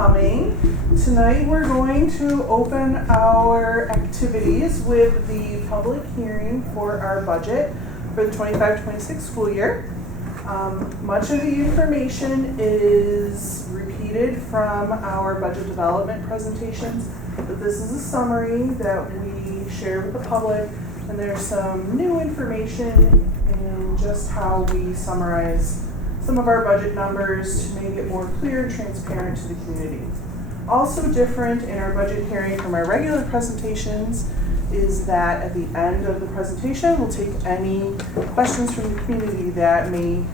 coming. Tonight we're going to open our activities with the public hearing for our budget for the 25-26 school year. Much of the information is repeated from our budget development presentations, but this is a summary that we share with the public, and there's some new information in just how we summarize some of our budget numbers to make it more clear and transparent to the community. Also different in our budget hearing from our regular presentations is that at the end of the presentation, we'll take any questions from the community that anyone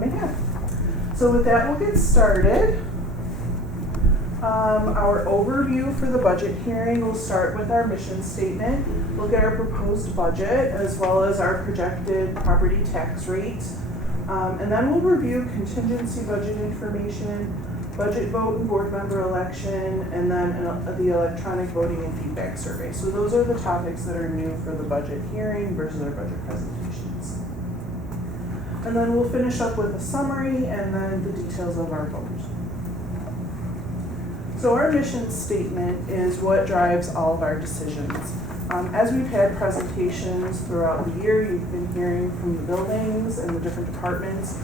may have. So with that, we'll get started. Our overview for the budget hearing will start with our mission statement, look at our proposed budget, as well as our projected property tax rate. And then we'll review contingency budget information, budget vote and board member election, and then the electronic voting and feedback survey. So those are the topics that are new for the budget hearing versus our budget presentations. And then we'll finish up with a summary and then the details of our vote. So our mission statement is what drives all of our decisions. As we've had presentations throughout the year, you've been hearing from the buildings and the different departments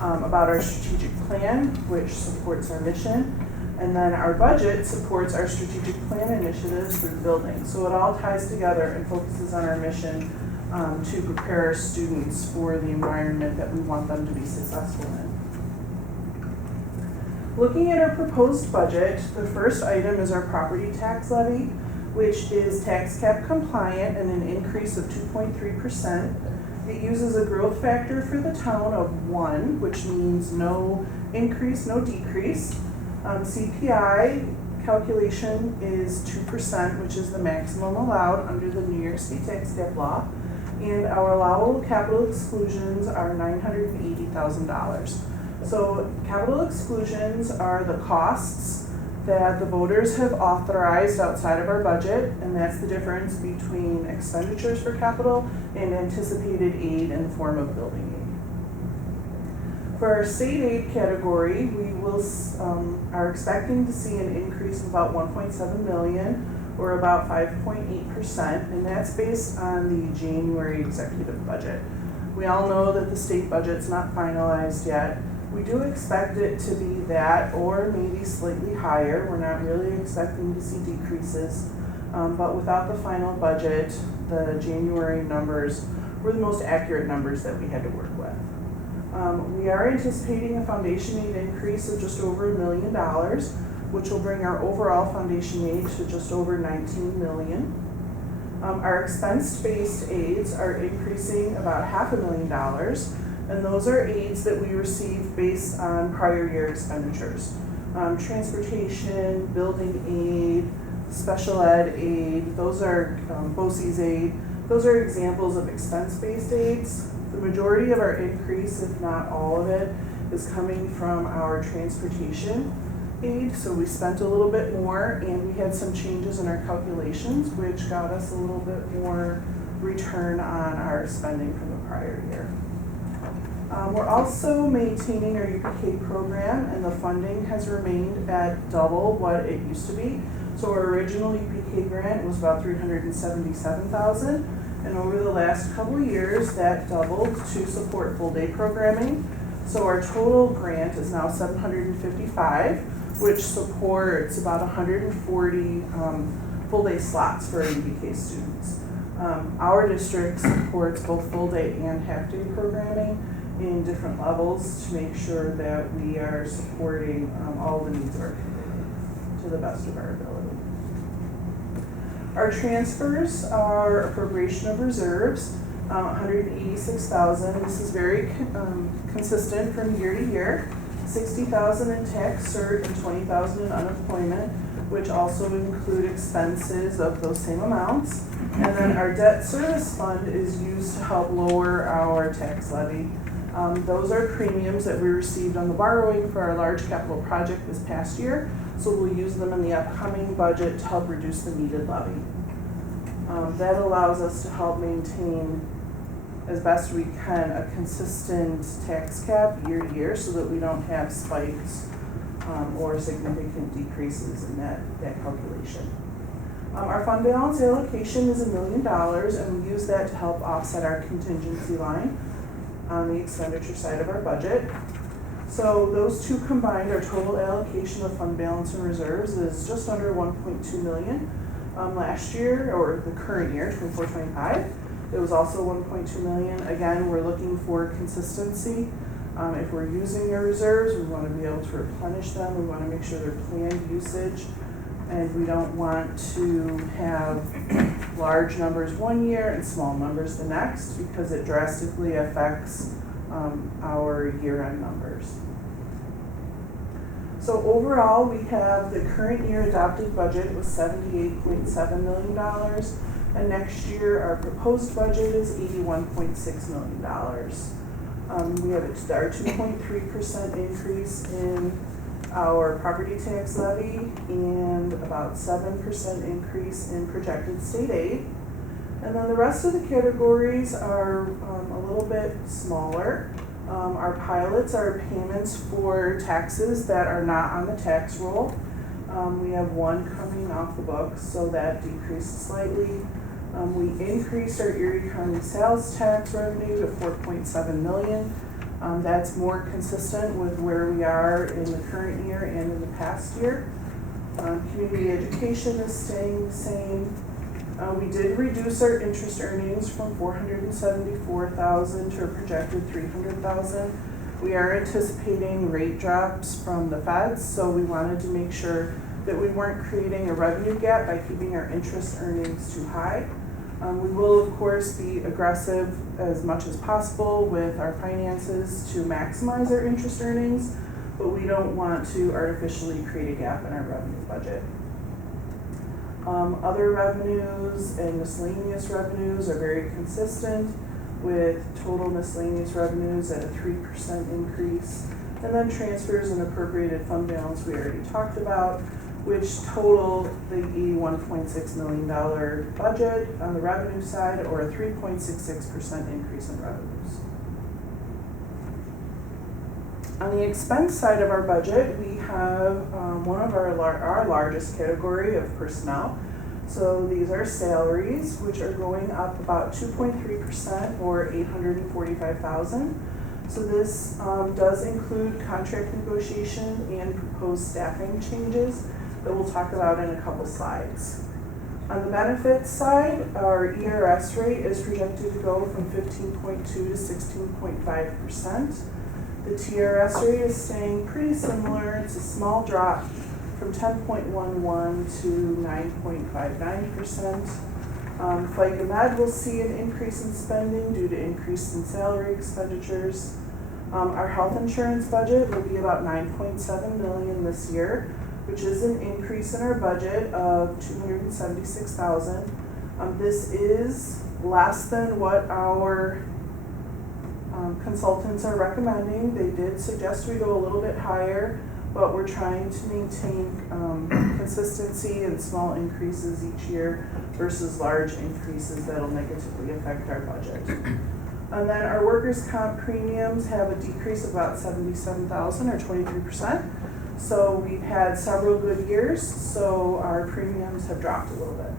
about our strategic plan, which supports our mission, and then our budget supports our strategic plan initiatives for the building. So it all ties together and focuses on our mission to prepare our students for the environment that we want them to be successful in. Looking at our proposed budget, the first item is our property tax levy, which is tax cap compliant and an increase of 2.3%. It uses a growth factor for the town of 1, which means no increase, no decrease. CPI calculation is 2%, which is the maximum allowed under the New York State tax cap law. And our allowable capital exclusions are $980,000. So capital exclusions are the costs that the voters have authorized outside of our budget, and that's the difference between expenditures for capital and anticipated aid in the form of building aid. For our state aid category, we are expecting to see an increase of about $1.7 million, or about 5.8%, and that's based on the January executive budget. We all know that the state budget's not finalized yet. We do expect it to be that or maybe slightly higher. We're not really expecting to see decreases, but without the final budget, the January numbers were the most accurate numbers that we had to work with. We are anticipating a foundation aid increase of just over $1 million, which will bring our overall foundation aid to just over $19 million. Our expense-based aids are increasing about $500,000. And those are aids that we receive based on prior year expenditures. Transportation, building aid, special ed aid, those are BOCES aid. Those are examples of expense-based aids. The majority of our increase, if not all of it, is coming from our transportation aid. So we spent a little bit more, and we had some changes in our calculations, which got us a little bit more return on our spending from the prior year. We're also maintaining our UPK program, and the funding has remained at double what it used to be. So our original UPK grant was about $377,000, and over the last couple of years that doubled to support full day programming. So our total grant is now $755,000, which supports about 140 full day slots for our UPK students. Our district supports both full day and half day programming in different levels to make sure that we are supporting all the needs of our community to the best of our ability. Our transfers are appropriation of reserves, $186,000. This is very consistent from year to year. $60,000 in tax cert and $20,000 in unemployment, which also include expenses of those same amounts. And then our debt service fund is used to help lower our tax levy. Those are premiums that we received on the borrowing for our large capital project this past year, so we'll use them in the upcoming budget to help reduce the needed levy. That allows us to help maintain as best we can a consistent tax cap year to year so that we don't have spikes or significant decreases in that calculation. Our fund balance allocation is $1 million, and we use that to help offset our contingency line on the expenditure side of our budget. So those two combined, our total allocation of fund balance and reserves is just under 1.2 million. Last year, or the current year, 24-25, it was also 1.2 million. Again, we're looking for consistency. If we're using our reserves, we want to be able to replenish them. We want to make sure they're planned usage, and we don't want to have large numbers one year and small numbers the next, because it drastically affects our year-end numbers. So overall, we have the current year adopted budget was $78.7 million, and next year our proposed budget is $81.6 million. We have our 2.3% increase in our property tax levy and about 7% increase in projected state aid. And then the rest of the categories are a little bit smaller. Our pilots are payments for taxes that are not on the tax roll. We have one coming off the books, so that decreased slightly. We increased our Erie County sales tax revenue to $4.7 million. That's more consistent with where we are in the current year and in the past year. Community education is staying the same. We did reduce our interest earnings from $474,000 to a projected $300,000. We are anticipating rate drops from the feds, so we wanted to make sure that we weren't creating a revenue gap by keeping our interest earnings too high. We will, of course, be aggressive as much as possible with our finances to maximize our interest earnings, but we don't want to artificially create a gap in our revenue budget. Other revenues and miscellaneous revenues are very consistent, with total miscellaneous revenues at a 3% increase. And then transfers and appropriated fund balance we already talked about, which total the $81.6 million budget on the revenue side, or a 3.66% increase in revenues. On the expense side of our budget, we have one of our largest category of personnel. So these are salaries, which are going up about 2.3%, or $845,000. So this does include contract negotiation and proposed staffing changes that we'll talk about in a couple slides. On the benefits side, our ERS rate is projected to go from 15.2 to 16.5%. The TRS rate is staying pretty similar. It's a small drop from 10.11 to 9.59%. FICA Med will see an increase in spending due to increase in salary expenditures. Our health insurance budget will be about $9.7 million this year, which is an increase in our budget of $276,000. This is less than what our consultants are recommending. They did suggest we go a little bit higher, but we're trying to maintain consistency and small increases each year versus large increases that'll negatively affect our budget. And then our workers' comp premiums have a decrease of about $77,000, or 23%. So we've had several good years, so our premiums have dropped a little bit.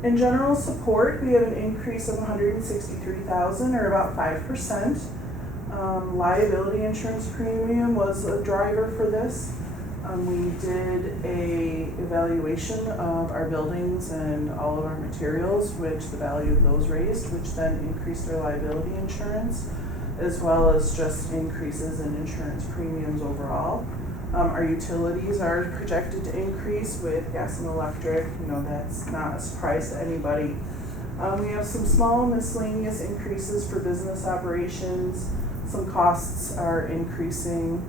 In general support, we have an increase of $163,000, or about 5%. Liability insurance premium was a driver for this. We did a evaluation of our buildings and all of our materials, which the value of those raised, which then increased our liability insurance, as well as just increases in insurance premiums overall. Our utilities are projected to increase with gas and electric. That's not a surprise to anybody. We have some small miscellaneous increases for business operations. Some costs are increasing.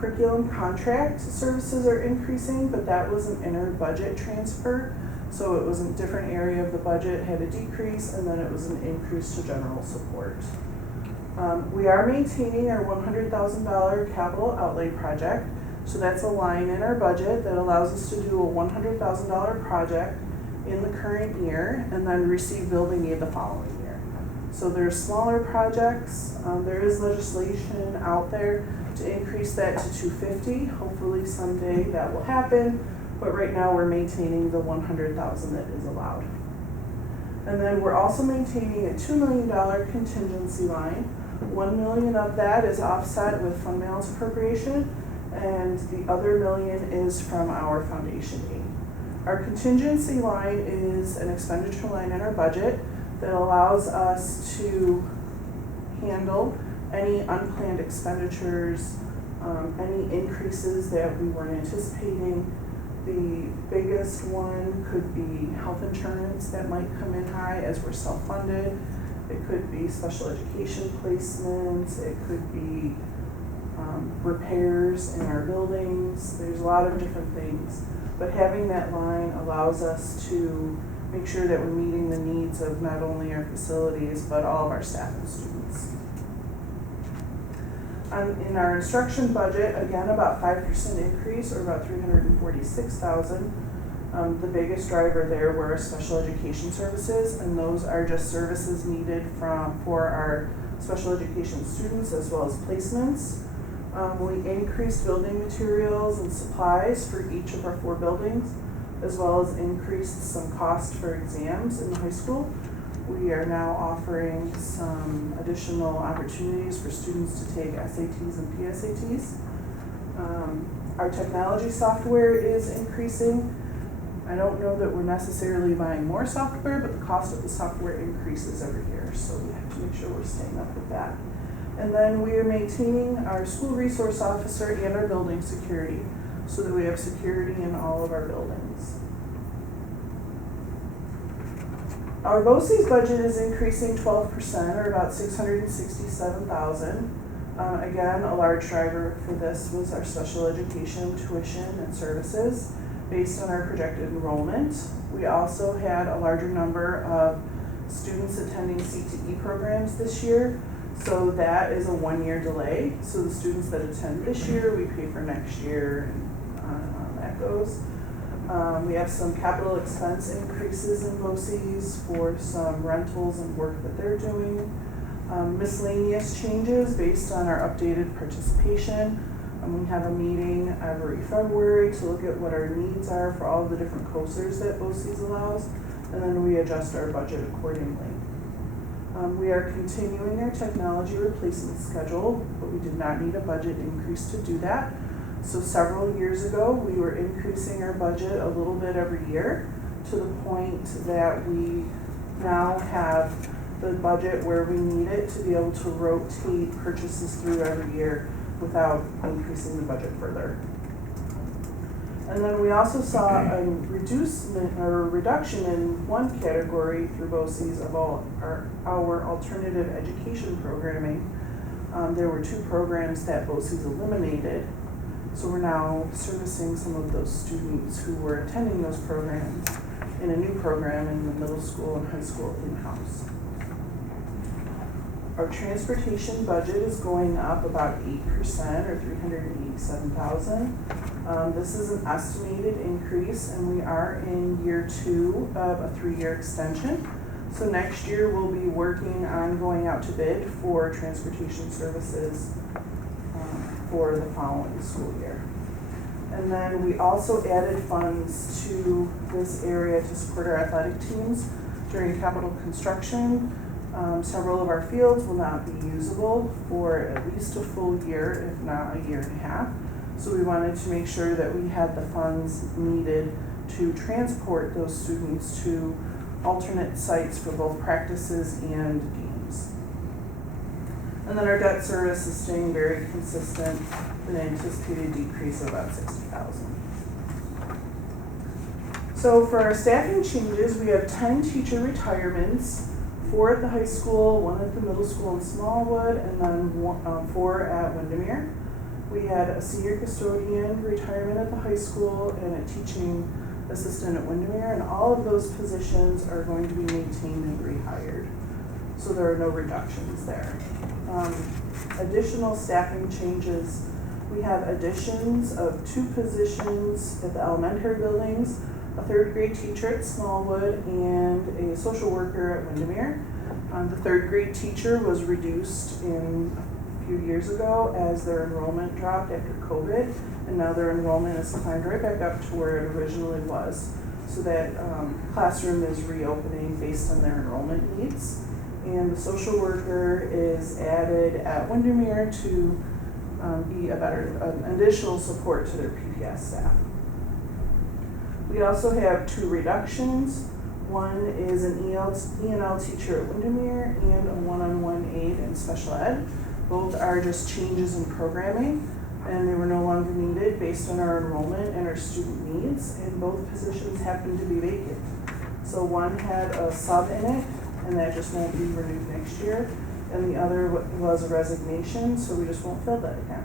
Curriculum contract services are increasing, but that was an inter-budget transfer. So it was a different area of the budget, had a decrease, and then it was an increase to general support. We are maintaining our $100,000 capital outlay project. So that's a line in our budget that allows us to do a $100,000 project in the current year and then receive building aid the following year. So there's smaller projects. There is legislation out there to increase that to 250. Hopefully someday that will happen, but right now we're maintaining the 100,000 that is allowed. And then we're also maintaining a $2 million contingency line. $1 million of that is offset with fund balance appropriation, and the other $1 million is from our foundation aid. Our contingency line is an expenditure line in our budget that allows us to handle any unplanned expenditures, any increases that we weren't anticipating. The biggest one could be health insurance that might come in high as we're self-funded. It could be special education placements. It could be repairs in our buildings. There's a lot of different things. But having that line allows us to make sure that we're meeting the needs of not only our facilities, but all of our staff and students. In our instruction budget, again, about 5% increase, or about $346,000. The biggest driver there were special education services, and those are just services needed for our special education students as well as placements. We increased building materials and supplies for each of our 4 buildings, as well as increased some cost for exams in the high school. We are now offering some additional opportunities for students to take SATs and PSATs. Our technology software is increasing. I don't know that we're necessarily buying more software, but the cost of the software increases every year, so we have to make sure we're staying up with that. And then we are maintaining our school resource officer and our building security so that we have security in all of our buildings. Our BOCES budget is increasing 12%, or about $667,000. Again, a large driver for this was our special education tuition and services based on our projected enrollment. We also had a larger number of students attending CTE programs this year, so that is a 1-year delay. So the students that attend this year, we pay for next year, and that goes. We have some capital expense increases in BOCES for some rentals and work that they're doing. Miscellaneous changes based on our updated participation. We have a meeting every February to look at what our needs are for all of the different coasters that BOCES allows, and then we adjust our budget accordingly. We are continuing our technology replacement schedule, but we did not need a budget increase to do that. So several years ago, we were increasing our budget a little bit every year to the point that we now have the budget where we need it to be able to rotate purchases through every year without increasing the budget further. And then we also saw a reduction in one category through BOCES of all our alternative education programming. There were 2 programs that BOCES eliminated. So we're now servicing some of those students who were attending those programs in a new program in the middle school and high school in-house. Our transportation budget is going up about 8%, or $387,000. This is an estimated increase, and we are in year 2 of a 3-year extension. So next year we'll be working on going out to bid for transportation services for the following school year. And then we also added funds to this area to support our athletic teams during capital construction. Several of our fields will not be usable for at least a full year, if not a year and a half. So we wanted to make sure that we had the funds needed to transport those students to alternate sites for both practices and games. And then our debt service is staying very consistent, with an anticipated decrease of about $60,000. So for our staffing changes, we have 10 teacher retirements, 4 at the high school, 1 at the middle school in Smallwood, and then 4 at Windermere. We had a senior custodian retirement at the high school and a teaching assistant at Windermere, and all of those positions are going to be maintained and rehired. So there are no reductions there. Additional staffing changes. We have additions of 2 positions at the elementary buildings, a 3rd grade teacher at Smallwood and a social worker at Windermere. The third grade teacher was reduced a few years ago as their enrollment dropped after COVID, and now their enrollment has climbed right back up to where it originally was. So that classroom is reopening based on their enrollment needs. And the social worker is added at Windermere to be an additional support to their PPS staff. We also have 2 reductions. One is an E&L teacher at Windermere and a one-on-one aide in special ed. Both are just changes in programming, and they were no longer needed based on our enrollment and our student needs, and both positions happen to be vacant. So one had a sub in it, and that just won't be renewed next year, and the other was a resignation, so we just won't fill that again.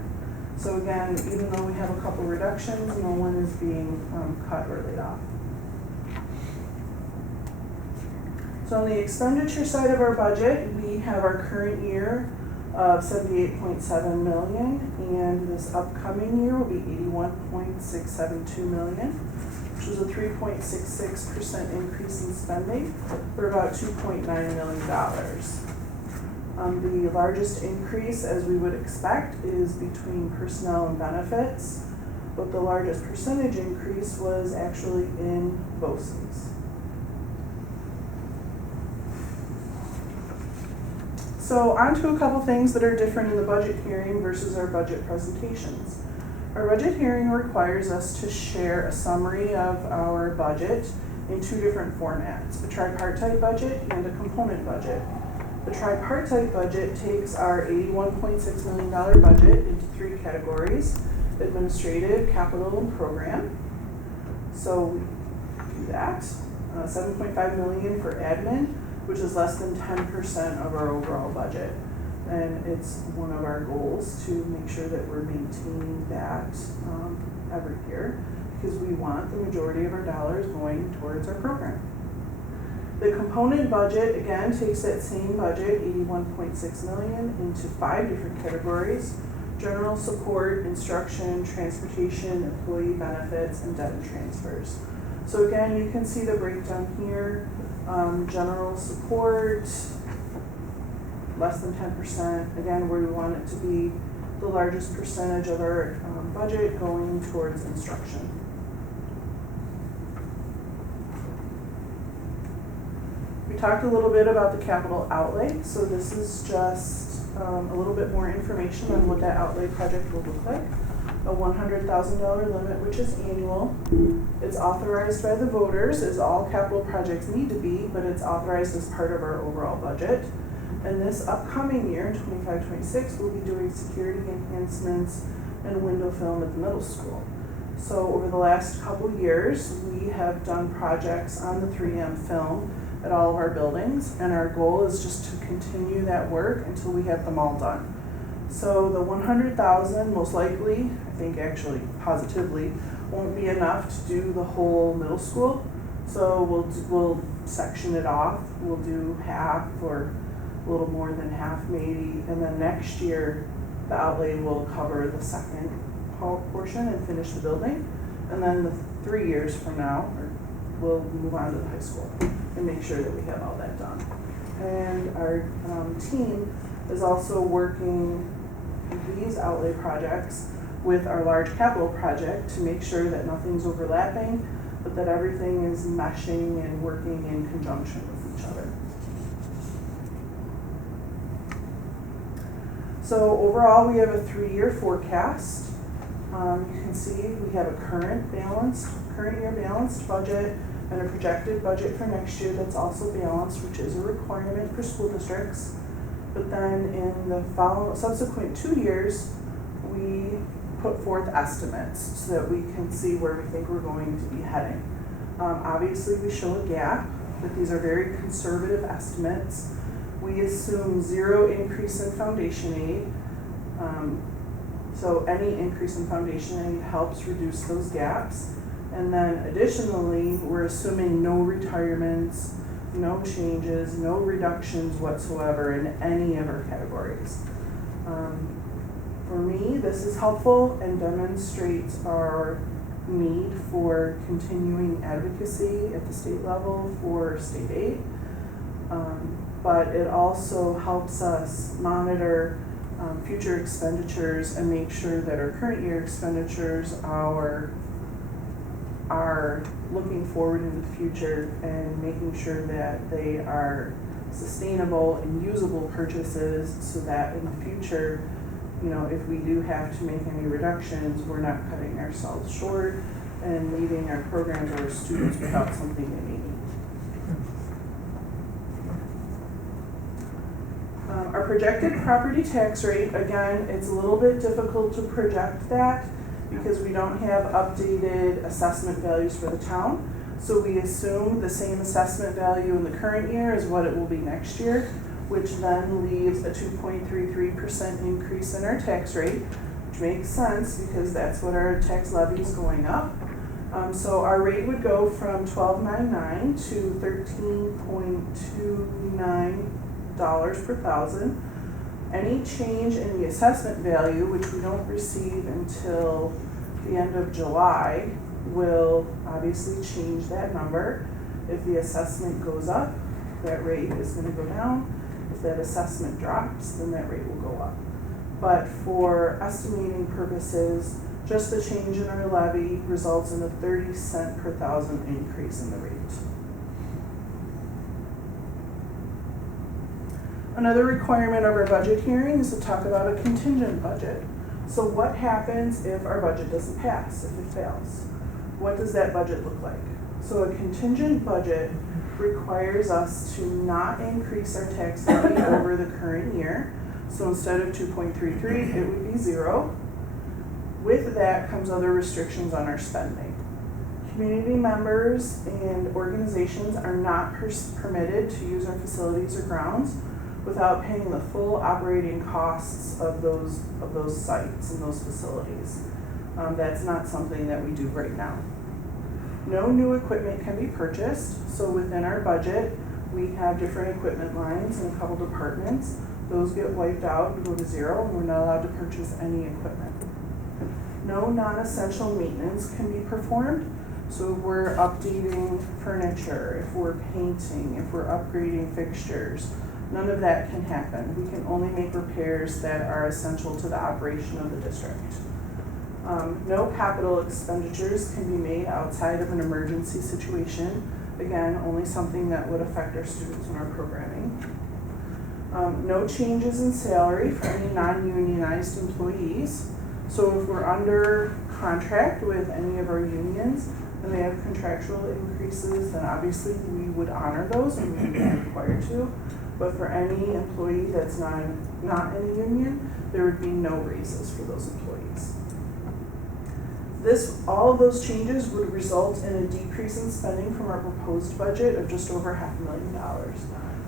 So again, even though we have a couple reductions, no one is being cut or laid off. So on the expenditure side of our budget, we have our current year of $78.7 million, and this upcoming year will be $81.672 million, which was a 3.66% increase in spending for about $2.9 million. The largest increase, as we would expect, is between personnel and benefits, but the largest percentage increase was actually in BOCES. So on to a couple things that are different in the budget hearing versus our budget presentations. Our budget hearing requires us to share a summary of our budget in 2 different formats, a tripartite budget and a component budget. The tripartite budget takes our $81.6 million budget into 3 categories: administrative, capital, and program. So we do that. $7.5 million for admin, which is less than 10% of our overall budget. And it's one of our goals to make sure that we're maintaining that every year, because we want the majority of our dollars going towards our program. The component budget, again, takes that same budget, $81.6 million, into 5 different categories: general support, instruction, transportation, employee benefits, and debt and transfers. So again, you can see the breakdown here. General support, less than 10%, again, where we want it to be the largest percentage of our budget going towards instruction. We talked a little bit about the capital outlay, so this is just a little bit more information on what that outlay project will look like. A $100,000 limit, which is annual. It's authorized by the voters, as all capital projects need to be, but it's authorized as part of our overall budget. And this upcoming year, in 25-26, we'll be doing security enhancements and window film at the middle school. So over the last couple years, we have done projects on the 3M film at all of our buildings, and our goal is just to continue that work until we have them all done. So the $100,000 most likely, I think actually positively, won't be enough to do the whole middle school. So we'll section it off. We'll do half or a little more than half maybe, and then next year the outlay will cover the second portion and finish the building. And then the 3 years from now, we'll move on to the high school and make sure that we have all that done. And our team is also working these outlay projects with our large capital project to make sure that nothing's overlapping, but that everything is meshing and working in conjunction with each other. So overall, we have a 3-year forecast. You can see we have a current year balanced budget and a projected budget for next year that's also balanced, which is a requirement for school districts. But then in the subsequent 2 years, we put forth estimates so that we can see where we think we're going to be heading. Obviously, we show a gap, but these are very conservative estimates. We assume 0 increase in foundation aid. So any increase in foundation aid helps reduce those gaps. And then additionally, we're assuming no retirements, no changes, no reductions whatsoever in any of our categories. For me, this is helpful and demonstrates our need for continuing advocacy at the state level for state aid. but it also helps us monitor future expenditures and make sure that our current year expenditures are looking forward in the future and making sure that they are sustainable and usable purchases, so that in the future, if we do have to make any reductions, we're not cutting ourselves short and leaving our programs or our students without something they need. Our projected property tax rate, again, it's a little bit difficult to project that because we don't have updated assessment values for the town. So we assume the same assessment value in the current year is what it will be next year, which then leaves a 2.33% increase in our tax rate, which makes sense because that's what our tax levy is going up. So our rate would go from $12.99 to $13.29 per thousand. Any change in the assessment value, which we don't receive until the end of July, will obviously change that number. If the assessment goes up, that rate is going to go down. If that assessment drops, then that rate will go up. But for estimating purposes, just the change in our levy results in a 30 cent per thousand increase in the rate. Another requirement of our budget hearing is to talk about a contingent budget. So what happens if our budget doesn't pass, if it fails? What does that budget look like? So a contingent budget requires us to not increase our tax levy over the current year. So instead of 2.33, it would be 0. With that comes other restrictions on our spending. Community members and organizations are not permitted to use our facilities or grounds without paying the full operating costs of those sites and those facilities. That's not something that we do right now. No new equipment can be purchased, so within our budget, we have different equipment lines in a couple departments. Those get wiped out and go to 0, and we're not allowed to purchase any equipment. No non-essential maintenance can be performed, so if we're updating furniture, if we're painting, if we're upgrading fixtures, none of that can happen. We can only make repairs that are essential to the operation of the district. No capital expenditures can be made outside of an emergency situation. Again, only something that would affect our students in our programming. No changes in salary for any non-unionized employees. So if we're under contract with any of our unions and they have contractual increases, then obviously we would honor those and we would be required to. But for any employee that's not in a union, there would be no raises for those employees. All of those changes would result in a decrease in spending from our proposed budget of just over $500,000.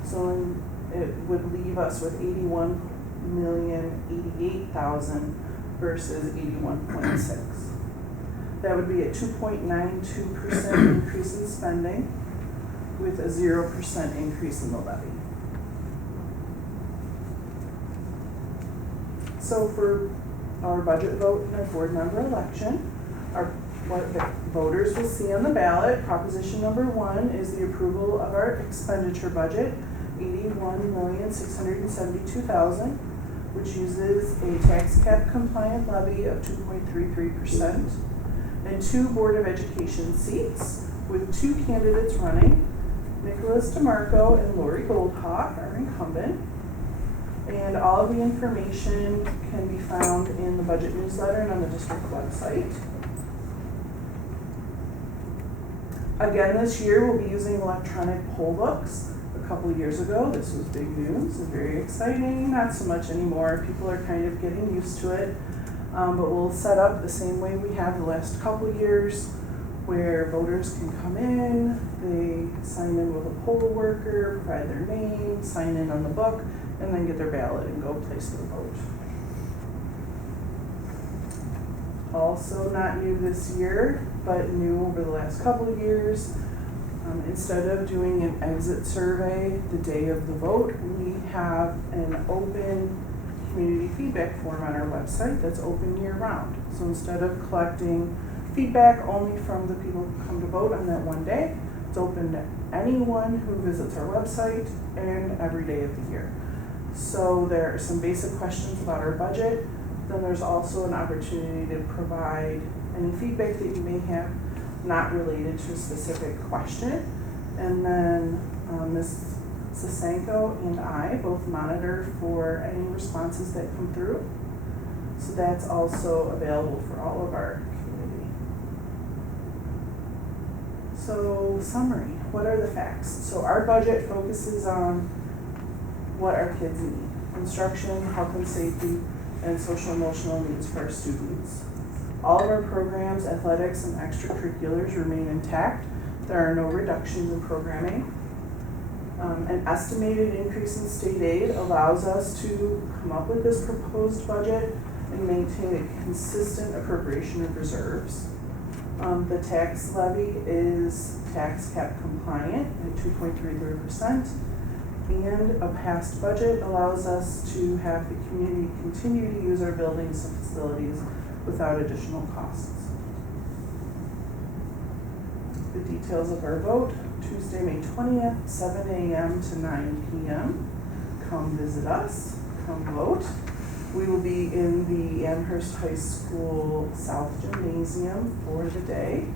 So it would leave us with $81,088,000 versus 81.6. That would be a 2.92% increase in spending with a 0% increase in the levy. So for our budget vote and our board member election, what the voters will see on the ballot, proposition number 1 is the approval of our expenditure budget, $81,672,000, which uses a tax cap compliant levy of 2.33%, and 2 Board of Education seats with 2 candidates running. Nicholas DeMarco and Lori Goldhawk are incumbent. And all of the information can be found in the budget newsletter and on the district website. Again, this year we'll be using electronic poll books. A couple years ago, this was big news and very exciting. Not so much anymore. People are kind of getting used to it. But we'll set up the same way we have the last couple years, where voters can come in, they sign in with a poll worker, provide their name, sign in on the book, and then get their ballot and go place their vote. Also not new this year, but new over the last couple of years. Instead of doing an exit survey the day of the vote, we have an open community feedback form on our website that's open year-round. So instead of collecting feedback only from the people who come to vote on that one day, It's open to anyone who visits our website and every day of the year. So there are some basic questions about our budget. Then there's also an opportunity to provide any feedback that you may have not related to a specific question. And then Ms. Sasenko and I both monitor for any responses that come through. So that's also available for all of our community. So summary, what are the facts? So our budget focuses on what our kids need: instruction, health and safety, and social emotional needs for our students. All of our programs, athletics, and extracurriculars remain intact. There are no reductions in programming. An estimated increase in state aid allows us to come up with this proposed budget and maintain a consistent appropriation of reserves. The tax levy is tax cap compliant at 2.33%, and a passed budget allows us to have the community continue to use our buildings and facilities without additional costs. The details of our vote: Tuesday, May 20th, 7 a.m. to 9 p.m. Come visit us, come vote. We will be in the Amherst High School South Gymnasium for the day.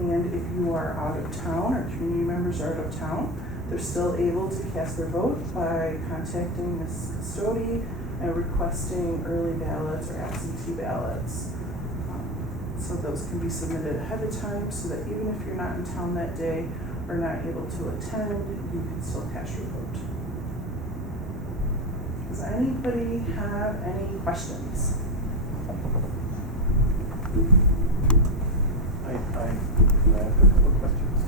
And if you are out of town, or community members are out of town, they're still able to cast their vote by contacting Ms. Custodi and requesting early ballots or absentee ballots. So those can be submitted ahead of time so that even if you're not in town that day or not able to attend, you can still cast your vote. Does anybody have any questions? I have a couple of questions.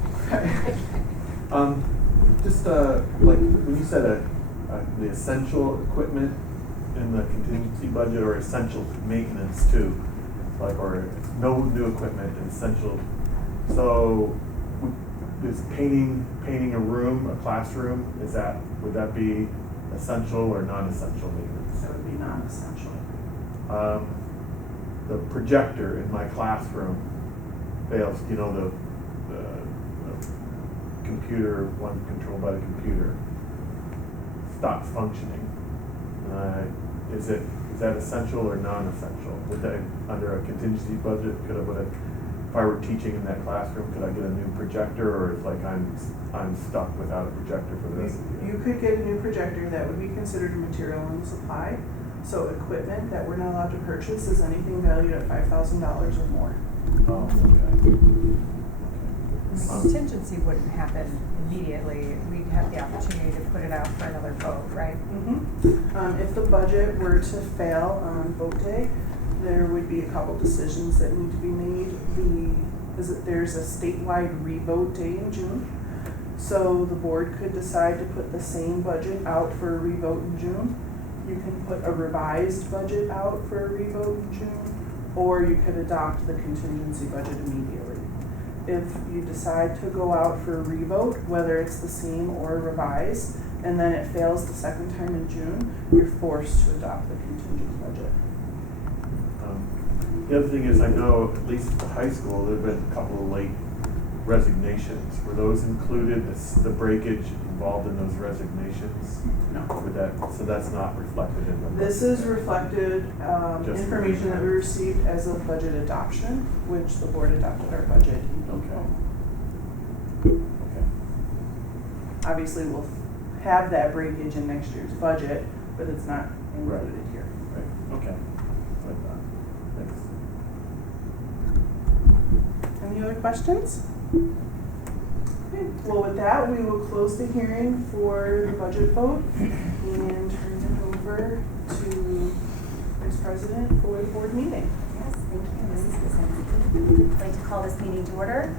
Just like when you said the essential equipment in the contingency budget, or essential maintenance too, like, or no new equipment, essential. So is painting a room, a classroom, would that be essential or non-essential maintenance? That would be non-essential. The projector in my classroom fails, the computer, one controlled by the computer, stops functioning. Is that essential or non-essential? Would that, under a contingency budget, if I were teaching in that classroom, could I get a new projector, or is like I'm stuck without a projector for the rest of the year? You could get a new projector. That would be considered material and supply. So equipment that we're not allowed to purchase is anything valued at $5,000 or more. Oh, okay. The contingency wouldn't happen immediately. We'd have the opportunity to put it out for another vote, right? Mm-hmm. If the budget were to fail on vote day, there would be a couple decisions that need to be made. There's a statewide revote day in June. So the board could decide to put the same budget out for a revote in June. You can put a revised budget out for a revote in June, or you could adopt the contingency budget immediately. If you decide to go out for a revote, whether it's the same or revised, and then it fails the second time in June, you're forced to adopt the contingent budget. The other thing is, I know at least at the high school, there have been a couple of late resignations. Were those included, the breakage involved in those resignations? No. So that's not reflected in the budget? This is reflected information that we received as of budget adoption, which the board adopted our budget. Okay. Obviously, we'll have that breakage in next year's budget, but it's not included here. Right. Okay. Thanks. Any other questions? Okay. Well, with that, we will close the hearing for the budget vote and turn it over to Vice President for the board meeting. Yes, thank you, Mrs. Mtg. I'd like to call this meeting to order.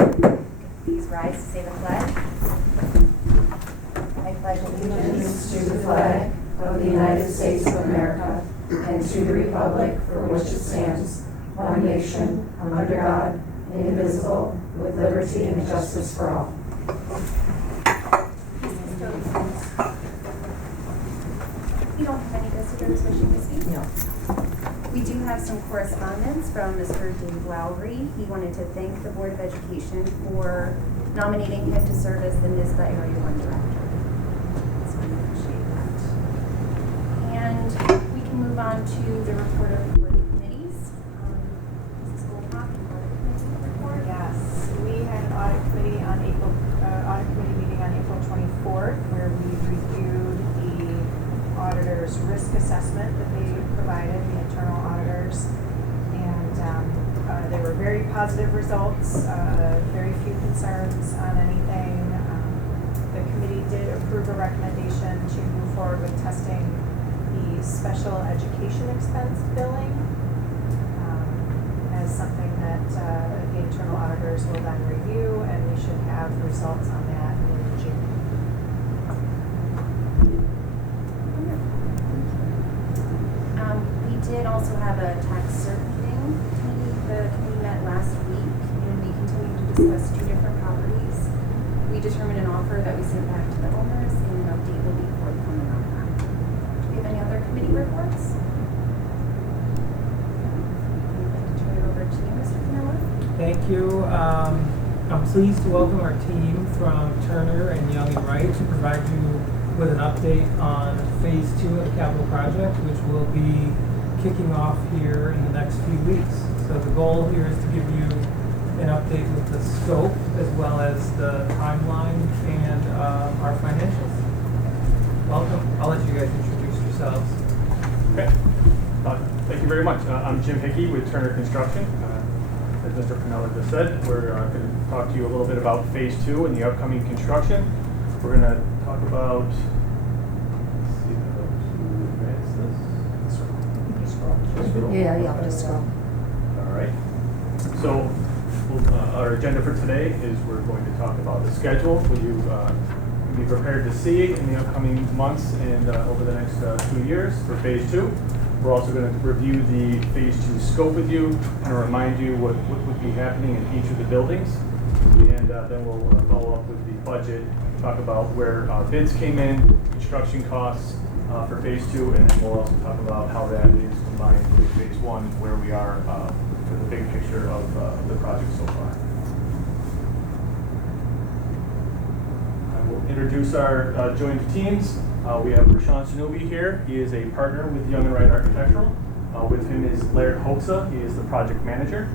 Please rise to say the pledge. I pledge Allegiance to the flag of the United States of America and to the republic for which it stands, one nation, under God, indivisible, with liberty and justice for all. You don't have any visitors wishing to speak? No. We do have some correspondence from Mr. Dave Lowry. He wanted to thank the Board of Education for nominating him to serve as the NISBA Area 1 Director. So we appreciate that. And we can move on to the report of board committees. Mrs. Goldhawk, audit committee report. Yes, we had an audit committee meeting on April 24th, where we reviewed the auditor's risk assessment that they provided, the internal auditors, and there were very positive results, very few concerns on anything. The committee did approve a recommendation to move forward with testing the special education expense billing as something that the internal auditors will then review, and we should have results on that in June. We did also have a tax cert meeting. The committee met last week, and we continued to discuss 2 different properties. We determined an offer that we sent back to the owners, and an update will be forthcoming on that. Do we have any other committee reports? I'd like to turn it over to you, Mr. Canella. Thank you. I'm pleased to welcome our team from Turner and Young and Wright to provide you with an update on Phase 2 of the capital project, which will be kicking off here in the next few weeks. So the goal here is to give you an update with the scope as well as the timeline and our financials. Welcome. I'll let you guys introduce yourselves. Okay. Thank you very much. I'm Jim Hickey with Turner Construction. As Mr. Pinella just said, we're going to talk to you a little bit about Phase 2 and the upcoming construction. We're going to talk about, let's see how to advance this. Scroll. Yeah, just scroll. All right. So our agenda for today is we're going to talk about the schedule. Will you be prepared to see in the upcoming months and over the next 2 years for Phase 2? We're also going to review the Phase 2 scope with you and remind you what would be happening in each of the buildings. And then we'll follow up with the budget, talk about where bids came in, construction costs for Phase 2, and then we'll also talk about how that is combined with Phase 1, where we are for the big picture of the project so far. I will introduce our joint teams. We have Rashawn Sanubi here. He is a partner with Young and Wright Architectural. With him is Laird Hoxa. He is the project manager.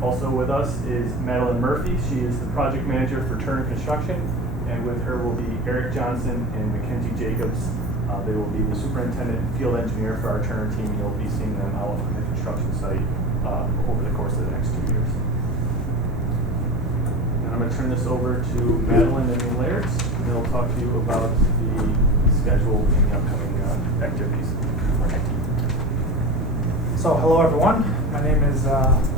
Also with us is Madeline Murphy. She is the project manager for Turner Construction. And with her will be Eric Johnson and Mackenzie Jacobs. They will be the superintendent and field engineer for our Turner team. You'll be seeing them out on the construction site over the course of the next 2 years. And I'm going to turn this over to Madeline and the Lairds. And they'll talk to you about the schedule and the upcoming activities. So hello everyone, my name is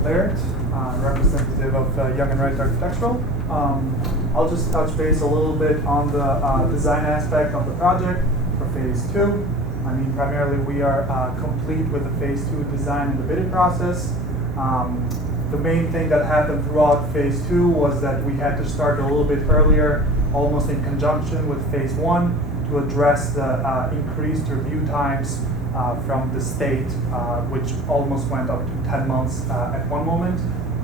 Laird, representative of Young and Wright Architectural. I'll just touch base a little bit on the design aspect of the project for Phase 2. I mean, primarily we are complete with the Phase 2 design and the bidding process. The main thing that happened throughout Phase 2 was that we had to start a little bit earlier, almost in conjunction with Phase 1, to address the increased review times from the state, which almost went up to 10 months at one moment.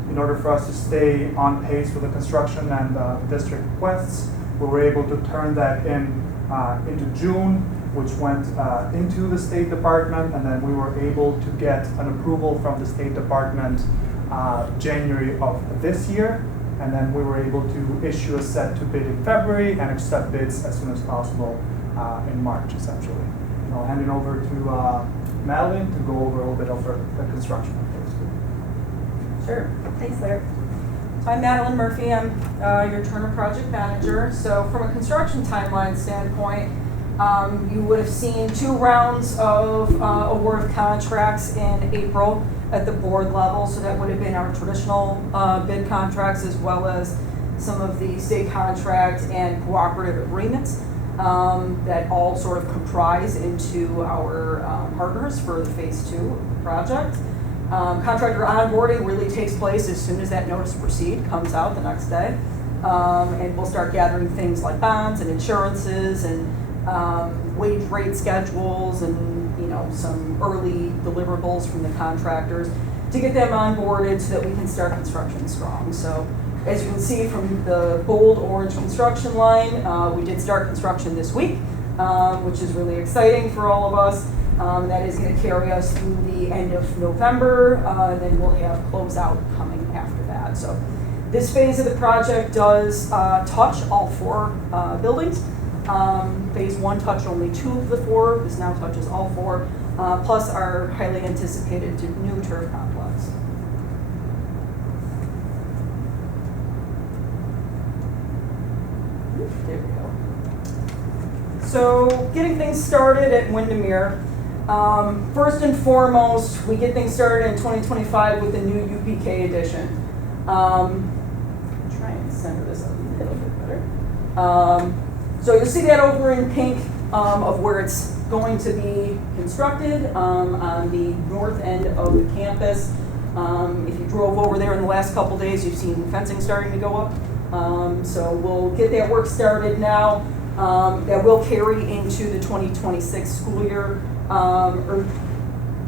In order for us to stay on pace with the construction and the district requests, we were able to turn that into June, which went into the State Department, and then we were able to get an approval from the State Department January of this year. And then we were able to issue a set to bid in February and accept bids as soon as possible in March, essentially. And I'll hand it over to Madeline to go over a little bit of the construction of Phase 2. Sure. Thanks, Larry. So I'm Madeline Murphy. I'm your Turner project manager. So from a construction timeline standpoint, you would have seen 2 rounds of award of contracts in April at the board level. So that would have been our traditional bid contracts, as well as some of the state contract and cooperative agreements that all sort of comprise into our partners for the Phase 2 of the project. Contractor onboarding really takes place as soon as that notice of proceed comes out the next day. And we'll start gathering things like bonds and insurances and wage rate schedules and some early deliverables from the contractors to get them onboarded so that we can start construction strong. So as you can see from the bold orange construction line, we did start construction this week, which is really exciting for all of us. That is going to carry us through the end of November, and then we'll have closeout coming after that. So this phase of the project does touch all 4 buildings. Phase 1 touched only 2 of the 4. This now touches all 4, plus our highly anticipated new turf complex. There we go. So getting things started at Windermere. First and foremost, we get things started in 2025 with the new UPK edition. Try and center this up a little bit better. So you'll see that over in pink of where it's going to be constructed on the north end of the campus. If you drove over there in the last couple days, you've seen fencing starting to go up. So we'll get that work started now. That will carry into the 2026 school year, or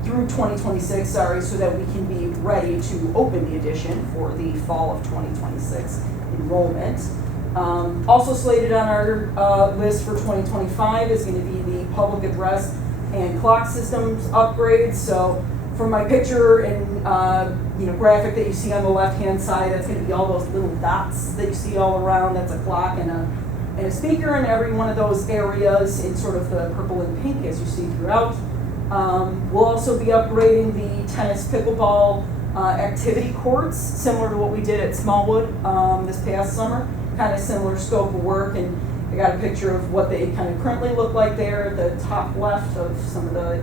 through 2026, sorry, so that we can be ready to open the addition for the fall of 2026 enrollment. Also slated on our list for 2025 is going to be the public address and clock systems upgrades. So from my picture and graphic that you see on the left-hand side, that's going to be all those little dots that you see all around. That's a clock and a speaker in every one of those areas in sort of the purple and pink as you see throughout. We'll also be upgrading the tennis pickleball activity courts, similar to what we did at Smallwood this past summer. Kind of similar scope of work, and I got a picture of what they kind of currently look like there at the top left of some of the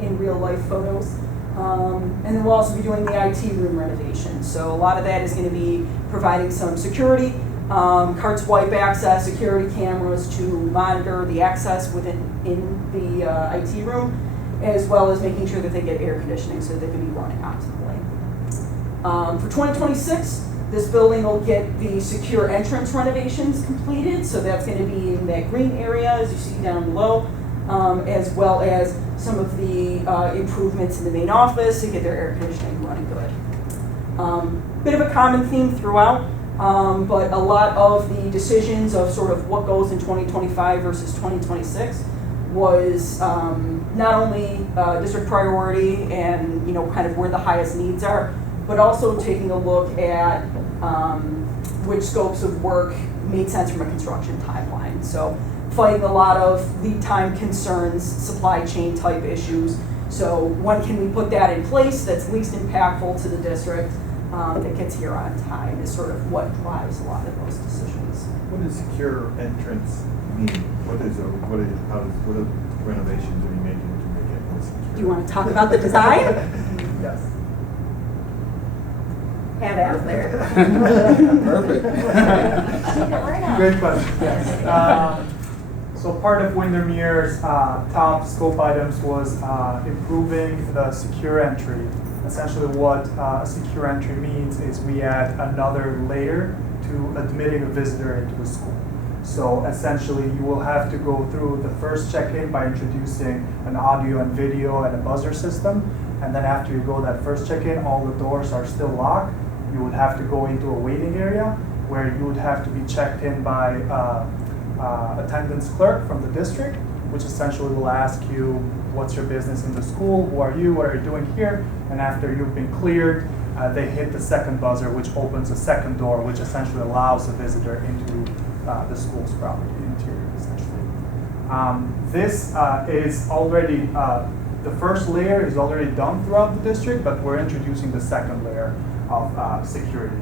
in real life photos. And then we'll also be doing the IT room renovation. So a lot of that is going to be providing some security, card swipe access, security cameras to monitor the access in the IT room, as well as making sure that they get air conditioning so that they can be running optimally. For 2026, this building will get the secure entrance renovations completed, so that's going to be in that green area as you see down below, as well as some of the improvements in the main office to get their air conditioning running good. Bit of a common theme throughout, but a lot of the decisions of sort of what goes in 2025 versus 2026 was not only district priority and kind of where the highest needs are, but also taking a look at which scopes of work made sense from a construction timeline. So fighting a lot of lead time concerns, supply chain type issues. So when can we put that in place that's least impactful to the district that gets here on time is sort of what drives a lot of those decisions. What does secure entrance mean? What renovations are you making to make it more secure? Do you want to talk about the design? Yes. Have at there. Perfect. Great question, yes. So part of Windermere's top scope items was improving the secure entry. Essentially what secure entry means is we add another layer to admitting a visitor into a school. So essentially you will have to go through the first check-in by introducing an audio and video and a buzzer system. And then after you go that first check-in, all the doors are still locked. You would have to go into a waiting area where you would have to be checked in by attendance clerk from the district, which essentially will ask you, what's your business in the school, who are you, what are you doing here? And after you've been cleared, they hit the second buzzer, which opens a second door, which essentially allows the visitor into the school's property interior, essentially. This is already, the first layer is already done throughout the district, but we're introducing the second layer of security.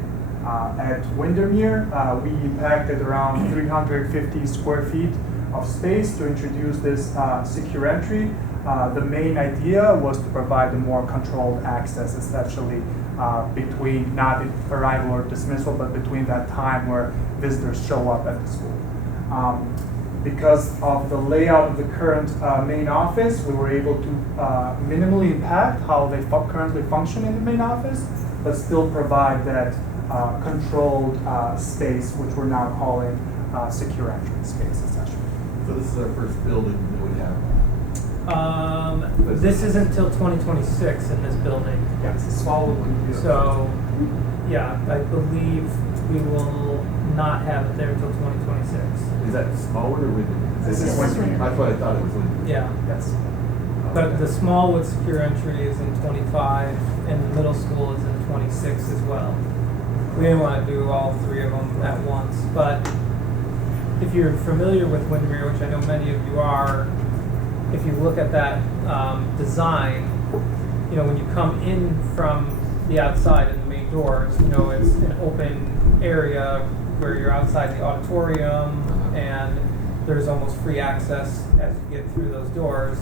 At Windermere, we impacted around 350 square feet of space to introduce this secure entry. The main idea was to provide a more controlled access, essentially between not arrival or dismissal, but between that time where visitors show up at the school. Because of the layout of the current main office, we were able to minimally impact how they currently function in the main office, but still provide that controlled space, which we're now calling secure entrance space, essentially. So this is our first building that we have. This isn't till 2026 in this building. Yes, the small will be. So, yeah, I believe we will not have it there until 2026. Is that Smallwood or Wyndham? This is Wyndham. That's what I thought it was Wyndham. Yeah. Yes. But the Smallwood secure entry is in 25, and the middle school is in 26 as well. We didn't want to do all three of them at once, but if you're familiar with Windermere, which I know many of you are, if you look at that design, you know, when you come in from the outside in the main doors, you know, it's an open area where you're outside the auditorium, and there's almost free access as you get through those doors.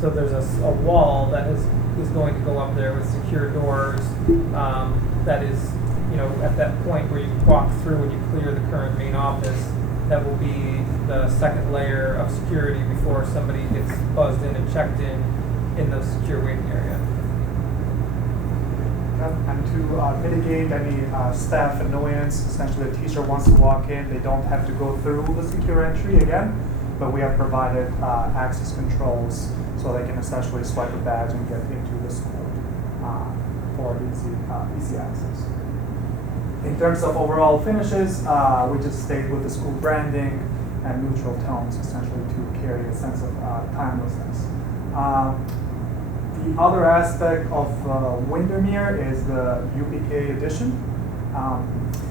So there's a wall that is going to go up there with secure doors. That is, you know, at that point where you walk through and you clear the current main office, that will be the second layer of security before somebody gets buzzed in and checked in the secure waiting area. And to mitigate any staff annoyance, essentially a teacher wants to walk in, they don't have to go through the secure entry again, but we have provided access controls so they can essentially swipe a badge and get into the school for easy access. In terms of overall finishes, we just stayed with the school branding and neutral tones, essentially to carry a sense of timelessness. The other aspect of Windermere is the UPK edition.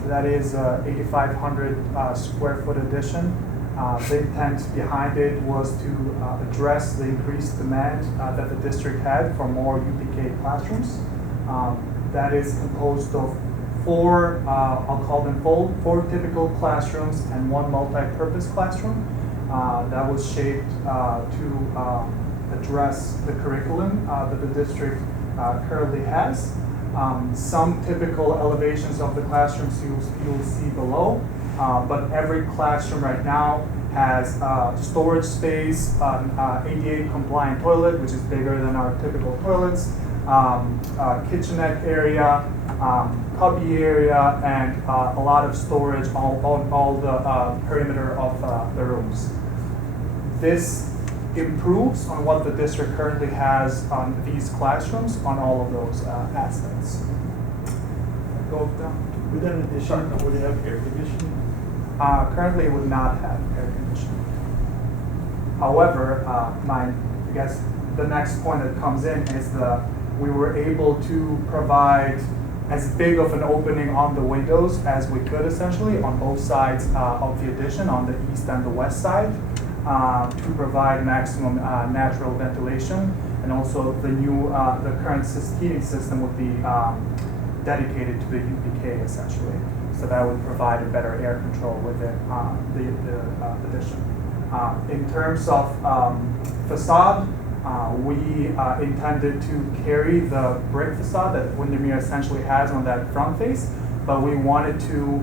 That is 8,500 square foot addition. The intent behind it was to address the increased demand that the district had for more UPK classrooms. That is composed of four, I'll call them four typical classrooms and one multi-purpose classroom. That was shaped to address the curriculum that the district currently has. Some typical elevations of the classrooms you'll see below, but every classroom right now has storage space, ADA compliant toilet, which is bigger than our typical toilets, kitchenette area, cubby area, and a lot of storage on all the perimeter of the rooms. This improves on what the district currently has on these classrooms on all of those aspects. Go down. With that addition, would it have air conditioning? Currently, it would not have air conditioning. However, I guess the next point that comes in is we were able to provide as big of an opening on the windows as we could, essentially, on both sides of the addition, on the east and the west side, to provide maximum natural ventilation. And also the current heating system would be dedicated to the UPK, essentially. So that would provide a better air control within the addition. In terms of facade, we intended to carry the brick facade that Windermere essentially has on that front face, but we wanted to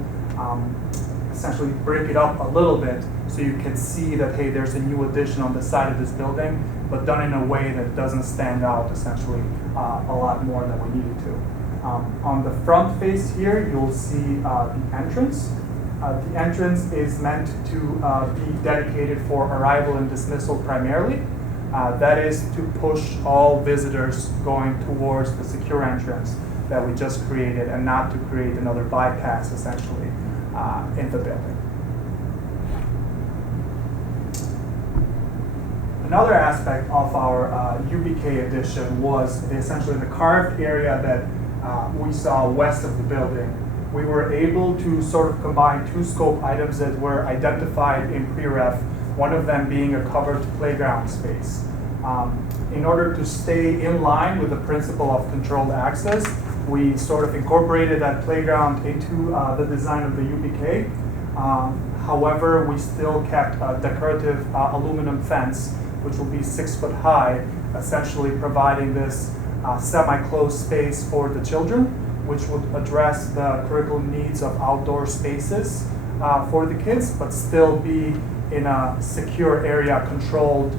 essentially break it up a little bit so you can see that, hey, there's a new addition on the side of this building, but done in a way that doesn't stand out essentially a lot more than we needed to. On the front face here, you'll see the entrance. The entrance is meant to be dedicated for arrival and dismissal primarily. That is to push all visitors going towards the secure entrance that we just created and not to create another bypass essentially in the building. Another aspect of our UPK addition was essentially the carved area that we saw west of the building. We were able to sort of combine two scope items that were identified in pre-ref, one of them being a covered playground space. In order to stay in line with the principle of controlled access, we sort of incorporated that playground into the design of the UPK. However, we still kept a decorative aluminum fence, which will be 6 foot high, essentially providing this semi-closed space for the children, which would address the curriculum needs of outdoor spaces for the kids, but still be in a secure area, controlled.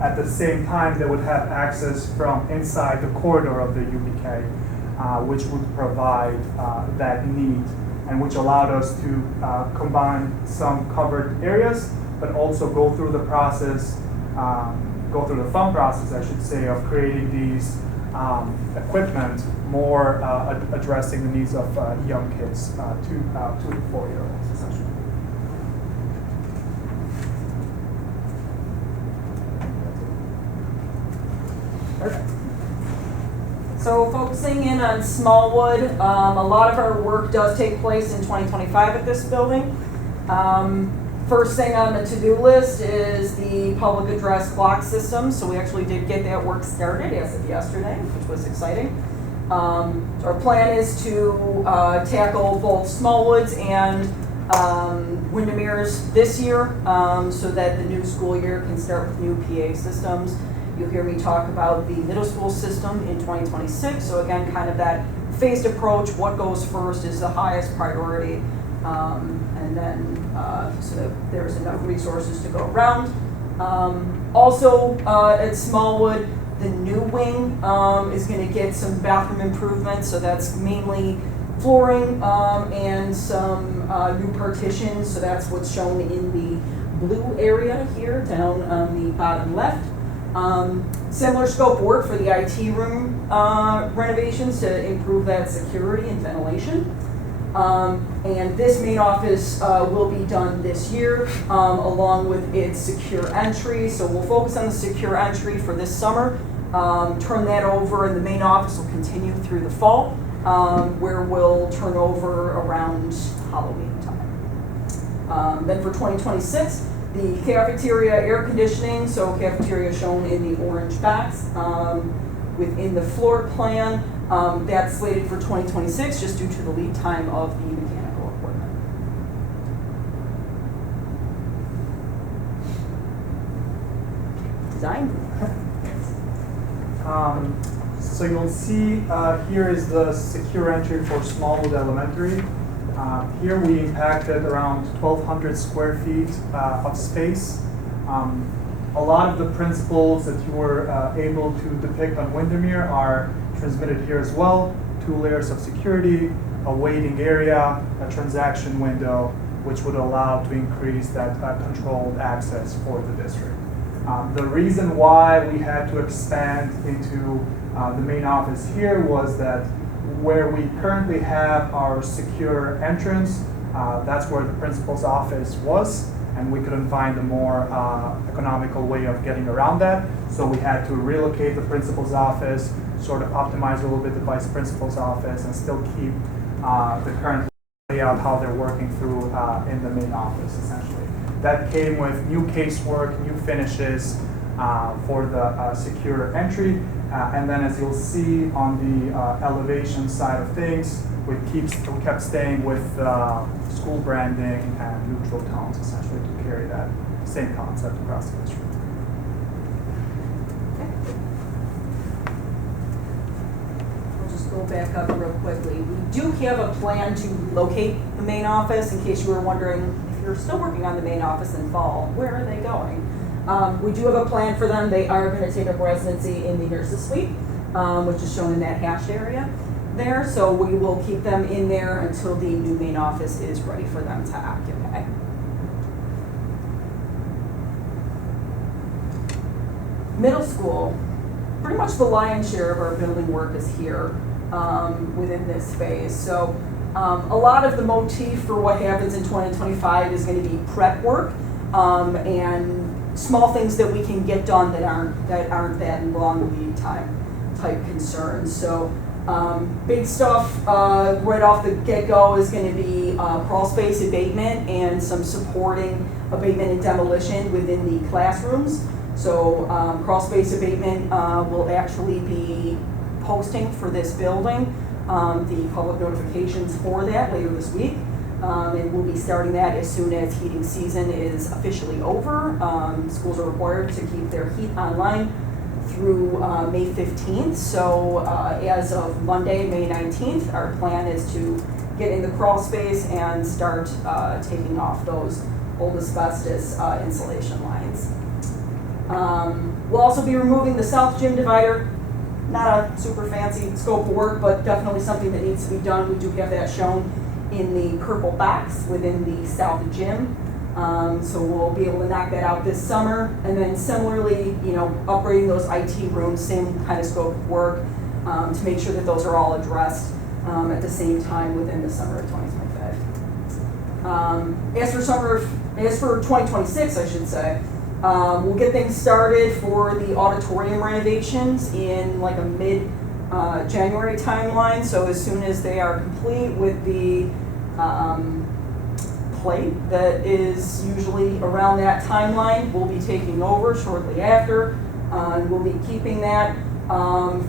At the same time, they would have access from inside the corridor of the UPK, which would provide that need, and which allowed us to combine some covered areas, but also go through the process go through the fun process, I should say, of creating these equipment more addressing the needs of young kids, 2 to 4-year-olds essentially. Perfect. So focusing in on Smallwood, a lot of our work does take place in 2025 at this building. First thing on the to-do list is the public address clock system. So we actually did get that work started as of yesterday, which was exciting. Our plan is to tackle both Smallwoods and Windermere's this year, so that the new school year can start with new PA systems. You'll hear me talk about the middle school system in 2026. So again, kind of that phased approach, what goes first is the highest priority, and then so that there's enough resources to go around. Also at Smallwood, the new wing is going to get some bathroom improvements. So that's mainly flooring and some new partitions. So that's what's shown in the blue area here down on the bottom left. Similar scope work for the IT room renovations to improve that security and ventilation. And this main office will be done this year along with its secure entry. So we'll focus on the secure entry for this summer, turn that over, and the main office will continue through the fall, where we'll turn over around Halloween time. Then for 2026, the cafeteria air conditioning, so cafeteria shown in the orange box within the floor plan. That's slated for 2026 just due to the lead time of the mechanical equipment. Design. So you'll see here is the secure entry for Smallwood Elementary. Here we impacted around 1,200 square feet of space. A lot of the principles that you were able to depict on Windermere are transmitted here as well. 2 layers of security, a waiting area, a transaction window, which would allow to increase that controlled access for the district. The reason why we had to expand into the main office here was that where we currently have our secure entrance, that's where the principal's office was, and we couldn't find a more economical way of getting around that. So we had to relocate the principal's office, sort of optimize a little bit the vice principal's office, and still keep the current layout how they're working through in the main office, essentially. That came with new casework, new finishes for the secure entry. And then as you'll see on the elevation side of things, we kept staying with school branding and neutral tones, essentially, to carry that same concept across the district. We'll just go back up real quickly. We do have a plan to relocate the main office, in case you were wondering if you're still working on the main office in fall, where are they going? We do have a plan for them. They are going to take up residency in the nurses suite, which is shown in that hashed area there. So we will keep them in there until the new main office is ready for them to occupy. Middle school, pretty much the lion's share of our building work is here within this phase. So a lot of the motif for what happens in 2025 is going to be prep work and small things that we can get done that aren't that long lead time type concerns. So big stuff right off the get-go is going to be crawl space abatement and some supporting abatement and demolition within the classrooms. So crawl space abatement will actually be posting for this building, the public notifications for that later this week. And we'll be starting that as soon as heating season is officially over. Schools are required to keep their heat online through May 15th. So as of Monday, May 19th, our plan is to get in the crawl space and start taking off those old asbestos insulation lines. We'll also be removing the south gym divider. Not a super fancy scope of work, but definitely something that needs to be done. We do have that shown in the purple box within the south gym. So we'll be able to knock that out this summer. And then similarly, upgrading those IT rooms, same kind of scope of work, to make sure that those are all addressed at the same time within the summer of 2025. As for 2026, I should say, we'll get things started for the auditorium renovations in like a mid-January timeline. So as soon as they are complete with the plate that is usually around that timeline, we'll be taking over shortly after. We'll be keeping that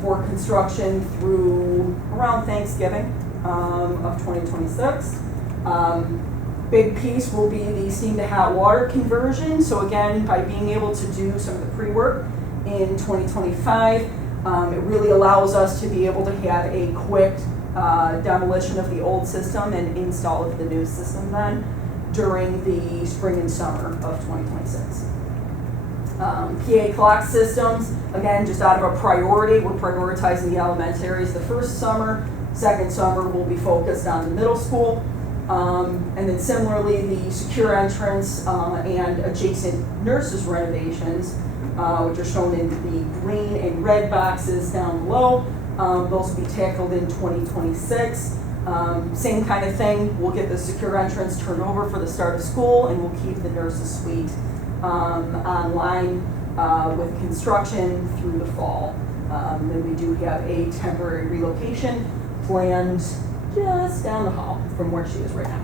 for construction through around Thanksgiving of 2026. Big piece will be the steam to hot water conversion. So again, by being able to do some of the pre-work in 2025, it really allows us to be able to have a quick demolition of the old system and install of the new system then during the spring and summer of 2026. PA clock systems, again, just out of a priority, we're prioritizing the elementaries the first summer. Second summer, we'll be focused on the middle school. And then similarly, the secure entrance and adjacent nurses renovations, which are shown in the green and red boxes down below. Those will be tackled in 2026. Same kind of thing, we'll get the secure entrance turned over for the start of school, and we'll keep the nurses suite online with construction through the fall. Then we do have a temporary relocation planned just down the hall from where she is right now.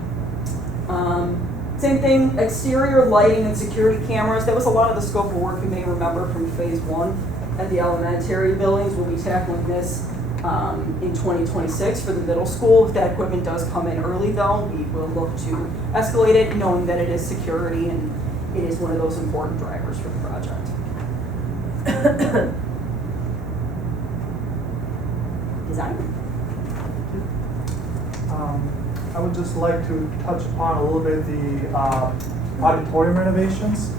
Same thing, exterior lighting and security cameras. That was a lot of the scope of work you may remember from phase 1 at the elementary buildings. We'll be tackling this in 2026 for the middle school. If that equipment does come in early though, we will look to escalate it, knowing that it is security and it is one of those important drivers for the project. Design. I would just like to touch upon a little bit the auditorium renovations.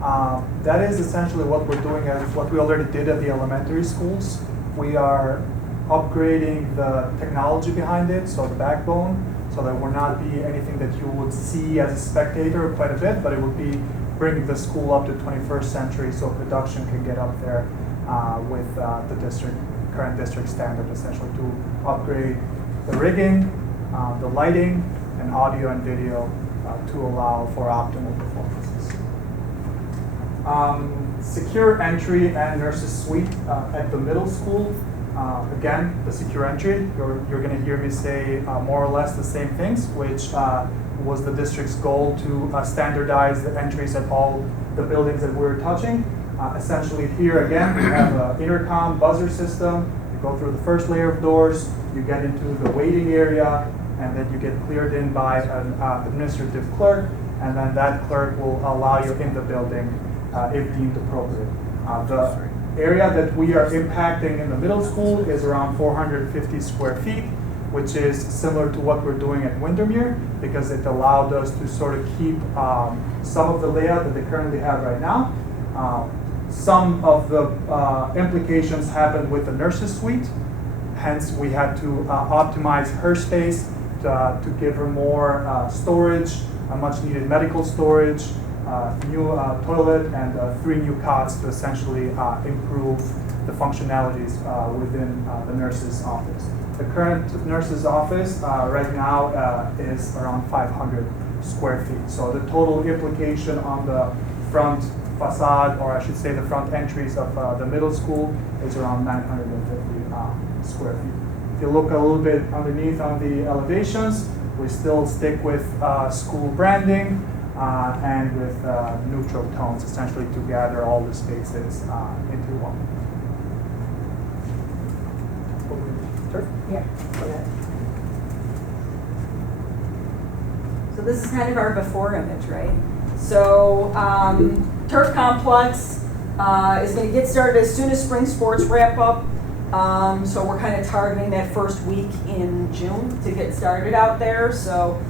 That is essentially what we're doing as what we already did at the elementary schools. We are upgrading the technology behind it, so the backbone, so that will not be anything that you would see as a spectator quite a bit, but it would be bringing the school up to 21st century so production can get up there with the current district standard, essentially to upgrade the rigging, the lighting, and audio and video to allow for optimal performances. Secure entry and nurses suite at the middle school. Again, the secure entry, you're going to hear me say more or less the same things, which was the district's goal to standardize the entries at all the buildings that we're touching. Essentially here again, we have an intercom buzzer system. You go through the first layer of doors, you get into the waiting area, and then you get cleared in by an administrative clerk, and then that clerk will allow you in the building if deemed appropriate. The area that we are impacting in the middle school is around 450 square feet, which is similar to what we're doing at Windermere, because it allowed us to sort of keep some of the layout that they currently have right now. Some of the implications happened with the nurses suite, hence we had to optimize her space to give her more storage, much needed medical storage, new toilet, and 3 new cots to essentially improve the functionalities within the nurse's office. The current nurse's office right now is around 500 square feet. So the total implication on the front facade, or I should say the front entries of the middle school, is around 950 square feet. If you look a little bit underneath on the elevations, we still stick with school branding and with neutral tones, essentially to gather all the spaces into one. Yeah. So this is kind of our before image, right? So turf complex is going to get started as soon as spring sports wrap up. So we're kind of targeting that first week in June to get started out there. So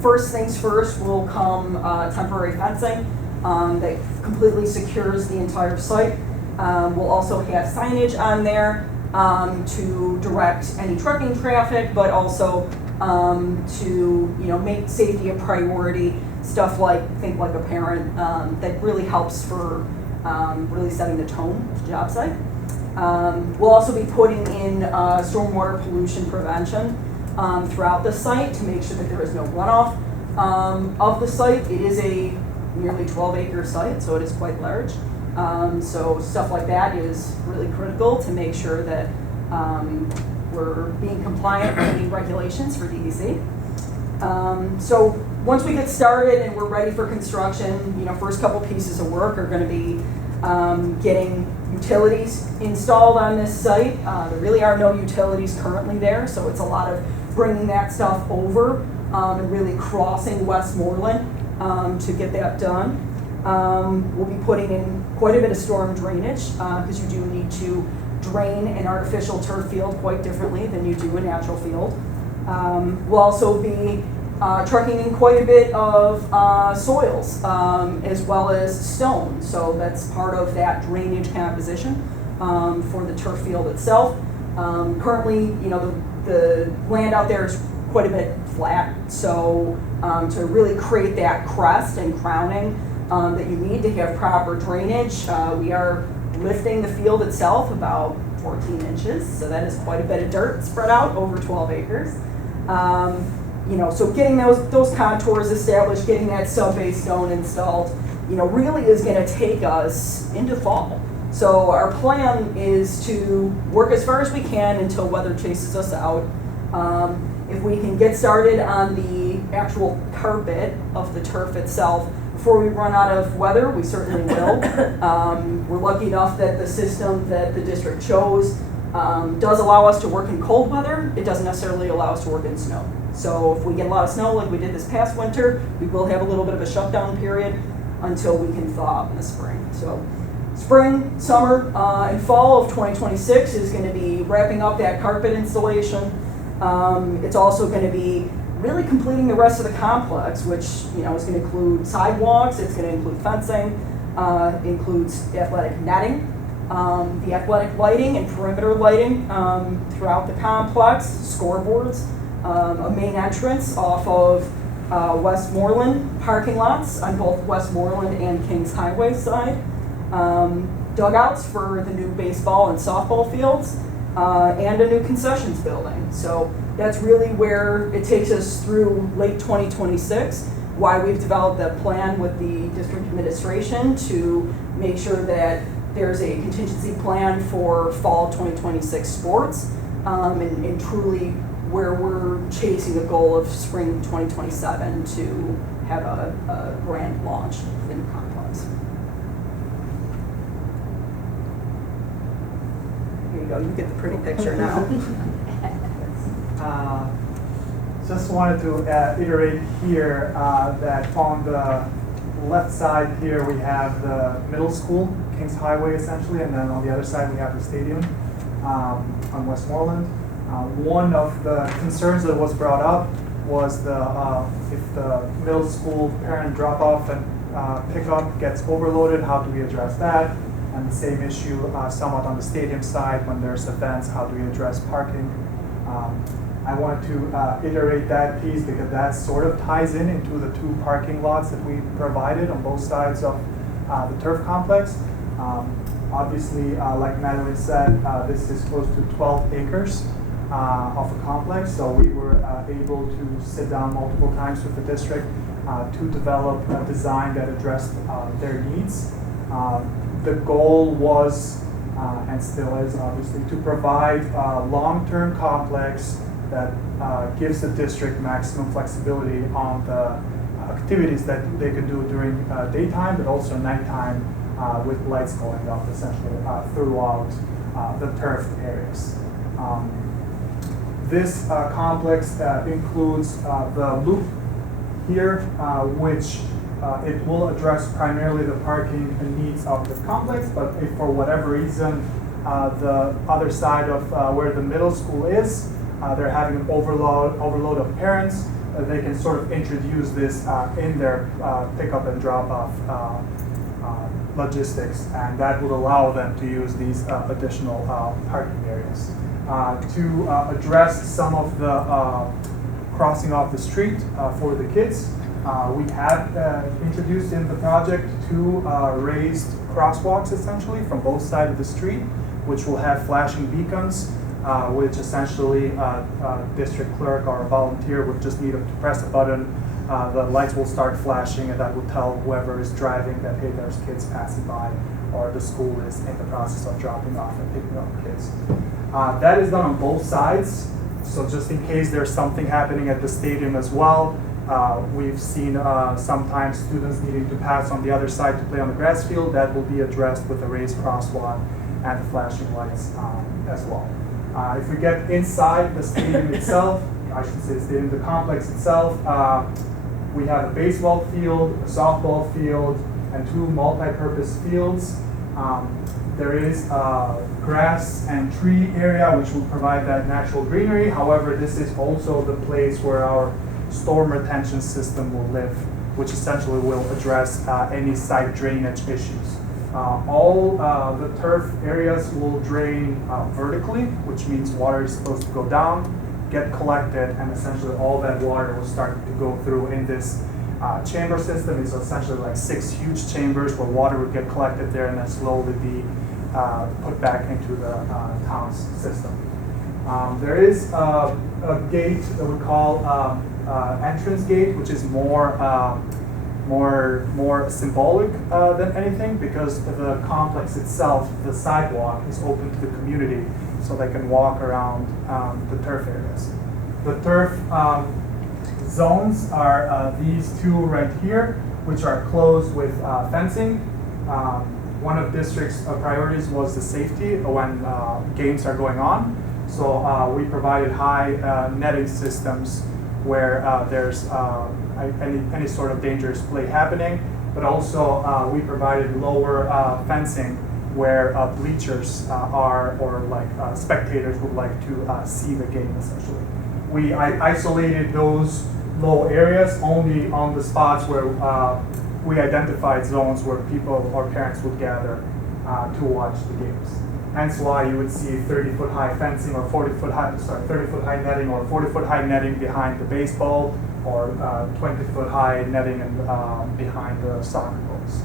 first things first will come temporary fencing that completely secures the entire site. We'll also have signage on there to direct any trucking traffic, but also to make safety a priority stuff like, think like a parent, that really helps for really setting the tone of the job site. We'll also be putting in stormwater pollution prevention throughout the site to make sure that there is no runoff of the site. It is a nearly 12-acre site, so it is quite large. So stuff like that is really critical to make sure that we're being compliant with any regulations for DEC. So once we get started and we're ready for construction, first couple pieces of work are going to be getting utilities installed on this site. There really are no utilities currently there, so it's a lot of bringing that stuff over and really crossing Westmoreland to get that done. We'll be putting in quite a bit of storm drainage because you do need to drain an artificial turf field quite differently than you do a natural field. We'll also be trucking in quite a bit of soils as well as stone. So that's part of that drainage composition for the turf field itself. Currently, the land out there is quite a bit flat. So to really create that crest and crowning that you need to have proper drainage, we are lifting the field itself about 14 inches. So that is quite a bit of dirt spread out over 12 acres. So getting those contours established, getting that sub-base stone installed, really is going to take us into fall. So our plan is to work as far as we can until weather chases us out. If we can get started on the actual carpet of the turf itself before we run out of weather, we certainly will. We're lucky enough that the system that the district chose does allow us to work in cold weather. It doesn't necessarily allow us to work in snow. So if we get a lot of snow like we did this past winter, we will have a little bit of a shutdown period until we can thaw out in the spring. So spring, summer, and fall of 2026 is going to be wrapping up that carpet installation. It's also going to be really completing the rest of the complex, which is going to include sidewalks, it's going to include fencing, includes athletic netting, the athletic lighting and perimeter lighting throughout the complex, scoreboards, a main entrance off of Westmoreland parking lots on both Westmoreland and Kings Highway side, dugouts for the new baseball and softball fields, and a new concessions building. So that's really where it takes us through late 2026, why we've developed a plan with the district administration to make sure that there's a contingency plan for fall 2026 sports, and truly where we're chasing a goal of spring 2027 to have a grand launch for the new complex. Here you go, you get the pretty picture now. Just wanted to iterate here that on the left side here we have the middle school, Kings Highway essentially, and then on the other side we have the stadium on Westmoreland. One of the concerns that was brought up was if the middle school parent drop-off and pickup gets overloaded, how do we address that? And the same issue somewhat on the stadium side when there's events, how do we address parking? I wanted to iterate that piece because that sort of ties into the two parking lots that we provided on both sides of the turf complex. Obviously, like Madeline said, this is close to 12 acres of a complex, so we were able to sit down multiple times with the district to develop a design that addressed their needs. The goal was, and still is obviously, to provide a long-term complex that gives the district maximum flexibility on the activities that they can do during daytime, but also nighttime with lights going up essentially throughout the turf areas. This complex includes the loop here, which it will address primarily the parking needs of the complex, but if for whatever reason the other side of where the middle school is, they're having an overload of parents, they can sort of introduce this in their pickup and drop-off logistics, and that would allow them to use these additional parking areas. To address some of the crossing off the street for the kids, We have introduced in the project 2 raised crosswalks essentially from both sides of the street, which will have flashing beacons, which essentially district clerk or a volunteer would just need to press a button. The lights will start flashing, and that will tell whoever is driving that, hey, there's kids passing by, or the school is in the process of dropping off and picking up kids. That is done on both sides, so just in case there's something happening at the stadium as well. We've seen sometimes students needing to pass on the other side to play on the grass field. That will be addressed with a raised crosswalk and the flashing lights as well. If we get inside the stadium itself, I should say stadium, the complex itself, we have a baseball field, a softball field, and 2 multi-purpose fields. There is a grass and tree area which will provide that natural greenery. However, this is also the place where our storm retention system will live, which essentially will address any site drainage issues. All the turf areas will drain vertically, which means water is supposed to go down, get collected, and essentially all that water will start to go through in this chamber system. It's essentially like 6 huge chambers where water would get collected there and then slowly be put back into the town's system. There is a gate that we call entrance gate, which is more symbolic than anything, because the complex itself, the sidewalk, is open to the community, so they can walk around the turf areas. The turf zones are these 2 right here, which are closed with fencing. One of district's priorities was the safety when games are going on. So we provided high netting systems where there's any sort of dangerous play happening, but also we provided lower fencing where bleachers are, or like spectators would like to see the game essentially. We isolated those low areas only on the spots where we identified zones where people or parents would gather to watch the games. Hence why you would see 30-foot high fencing or 30-foot high netting or 40-foot high netting behind the baseball, or 20-foot high netting behind the soccer goals.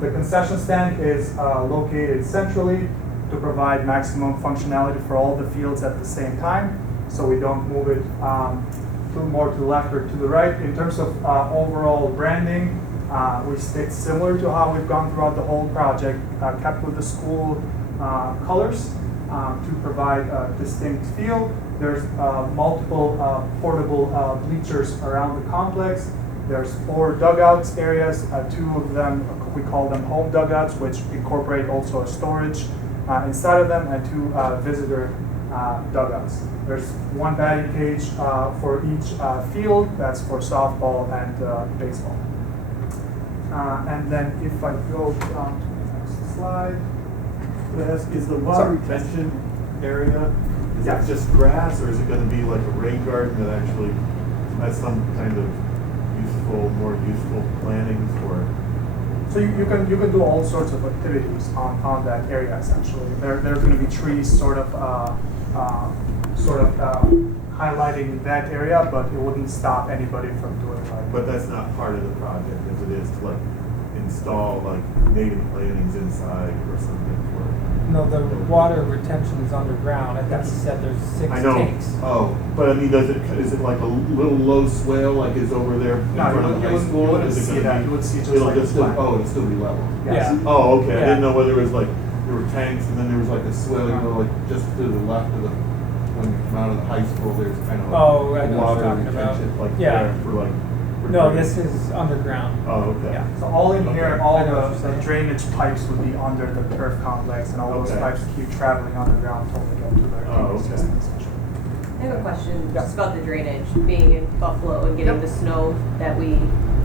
The concession stand is located centrally to provide maximum functionality for all the fields at the same time, so we don't move it more to the left or to the right. In terms of overall branding, we stayed similar to how we've gone throughout the whole project, kept with the school colors to provide a distinct feel. There's multiple portable bleachers around the complex. There's 4 dugouts areas, 2 of them, we call them home dugouts, which incorporate also a storage inside of them, and 2 visitor dugouts. There's 1 batting cage for each field. That's for softball and baseball. And then if I go down to the next slide. Could I ask, is the water retention area, is that just grass, or is it going to be like a rain garden that actually has some kind of more useful plantings for it? So you can do all sorts of activities on that area essentially. There's going to be trees sort of highlighting that area, but it wouldn't stop anybody from doing like. But that's not part of the project, as it is to like install like native plantings inside or something for. No, the water retention is underground. I think you said there's 6 I know. tanks. Oh, but I mean, is it like a little low swale like is over there in front of the high school? You wouldn't Is it see gonna that. be- You would see just It'll like just flat. it'll still be level. Yes. Yeah. Oh, okay. I Yeah. didn't know whether it was like there were tanks and then there was like a swale, like just to the left of the when you come out of the high school. There's kind of Oh, I know what water you're talking about. retention like Yeah. there for like. for No, drinking. this is underground. Oh, okay. Yeah. So all in here, Okay. all I know what the you're saying. drainage pipes would be under the turf complex, and all those Okay. pipes keep traveling underground until they get to the Oh, okay. system essentially. I have a question Yeah. just about the drainage, being in Buffalo and getting Yep. the snow that we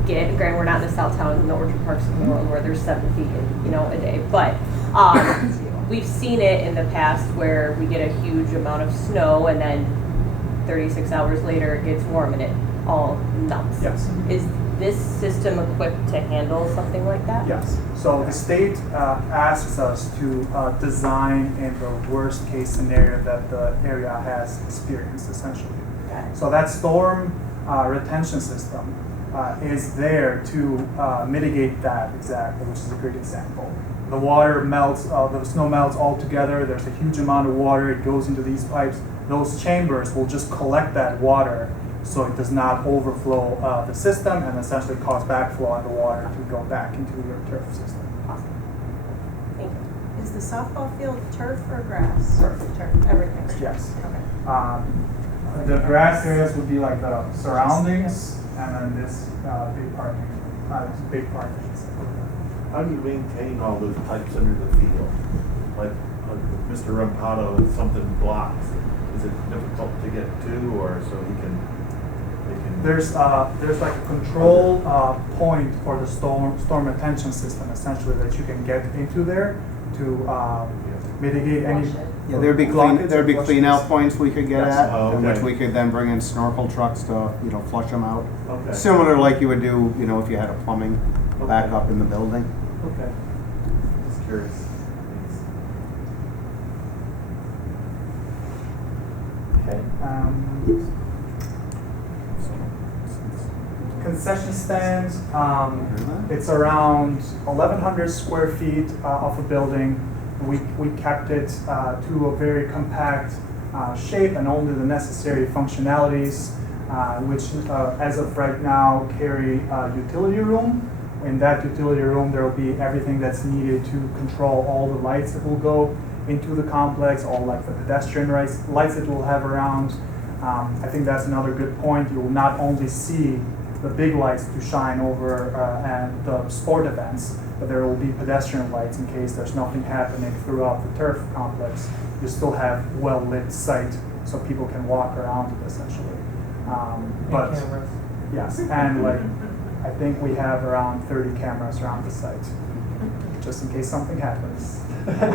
get. Granted, we're not in the South Town, in the Orchard Parks of the world where there's 7 feet a day, but we've seen it in the past where we get a huge amount of snow and then 36 hours later it gets warm and it all melts. Yes. Is this system equipped to handle something like that? Yes. So the state asks us to design in the worst case scenario that the area has experienced essentially. Got it. So that storm retention system is there to mitigate that exactly, which is a great example. The water melts, the snow melts all together. There's a huge amount of water. It goes into these pipes. Those chambers will just collect that water so it does not overflow the system and essentially cause backflow on the water to go back into your turf system. Is the softball field turf or grass? Turf. Turf, everything's turf. Yes. Okay. The grass areas would be like the surroundings, and then this big parking, How do you maintain all those pipes under the field? Like Mr. Rampado, if something blocks, is it difficult to get to, or so they can? There's like a control point for the storm retention system, essentially, that you can get into there to mitigate any. Yeah, there'd be blockage or clean out flushes. points we could get Yes. at, Oh, in which okay. we could then bring in snorkel trucks to, flush them out. Okay. Similar like you would do, if you had a plumbing backup in the building. Okay. Just curious. Thanks. Okay. Concession stands, it's around 1,100 square feet of a building. We kept it to a very compact shape and only the necessary functionalities, which as of right now carry a utility room. In that utility room, there will be everything that's needed to control all the lights that will go into the complex, all like the pedestrian lights that we'll have around. I think that's another good point. You will not only see the big lights to shine over and the sport events, but there will be pedestrian lights in case there's nothing happening throughout the turf complex. You still have well-lit sight so people can walk around it essentially. But cameras. yes, and like I think we have around 30 cameras around the site, just in case something happens.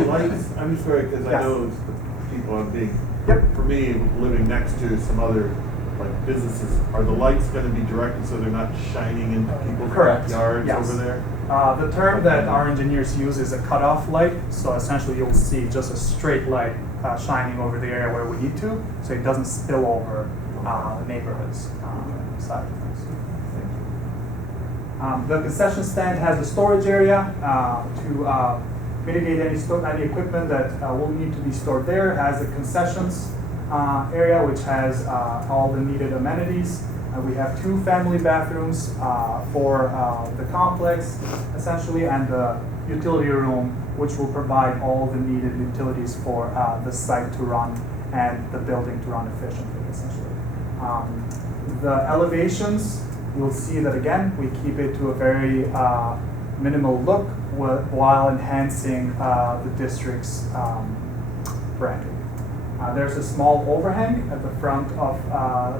Lights, I'm just worried because I Yes. know the people are big. Yep. For me, living next to some other like businesses, are the lights going to be directed so they're not shining into people's Correct. backyards Yes. over there? The term that our engineers use is a cutoff light. So essentially you'll see just a straight light shining over the area where we need to, so it doesn't spill over the neighborhood's side of things. The concession stand has a storage area to mitigate any equipment that will need to be stored there. It has a concessions area which has all the needed amenities. We have 2 family bathrooms for the complex, essentially, and the utility room, which will provide all the needed utilities for the site to run and the building to run efficiently, essentially. The elevations, you'll see that again, we keep it to a very minimal look while enhancing the district's branding. There's a small overhang at the front of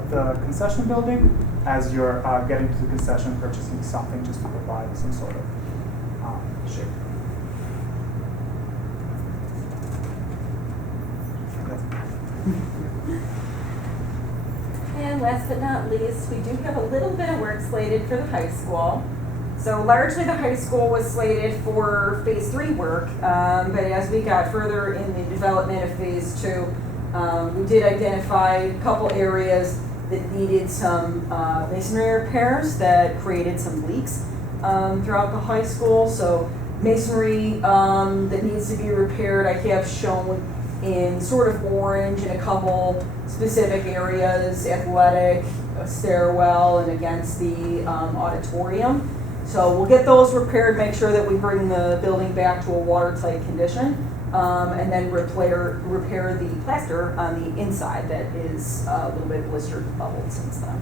the concession building as you're getting to the concession, purchasing something just to provide some sort of shape. And last but not least, we do have a little bit of work slated for the high school. So largely the high school was slated for phase 3 work, but as we got further in the development of phase 2, we did identify a couple areas that needed some masonry repairs that created some leaks throughout the high school. So masonry that needs to be repaired, I have shown in sort of orange in a couple specific areas, athletic, stairwell, and against the auditorium. So we'll get those repaired, make sure that we bring the building back to a watertight condition, and then repair the plaster on the inside that is a little bit blistered and bubbled since then.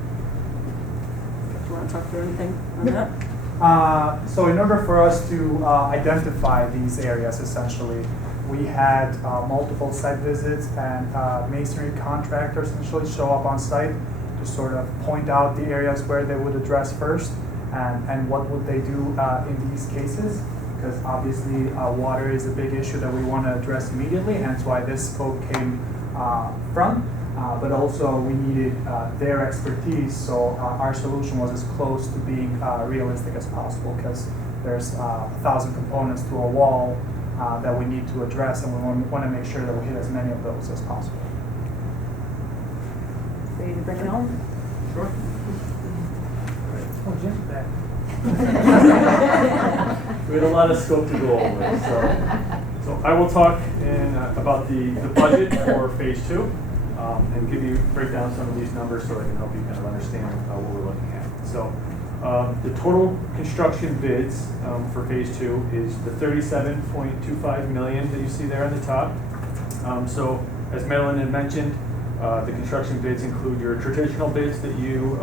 Do you want to talk through anything on that? So in order for us to identify these areas, essentially, we had multiple site visits and masonry contractors essentially show up on site to sort of point out the areas where they would address first and what would they do in these cases, because obviously water is a big issue that we want to address immediately, hence why this scope came from. But also we needed their expertise, so our solution was as close to being realistic as possible, because there's 1,000 components to a wall that we need to address, and we want to make sure that we hit as many of those as possible. Ready to bring it home? Sure. Oh, Jim's back. We had a lot of scope to go over, so I will talk about the budget for phase 2 and break down some of these numbers so I can help you kind of understand what we're looking at. So the total construction bids for phase 2 is the $37.25 million that you see there on the top. So as Madeline had mentioned, the construction bids include your traditional bids that you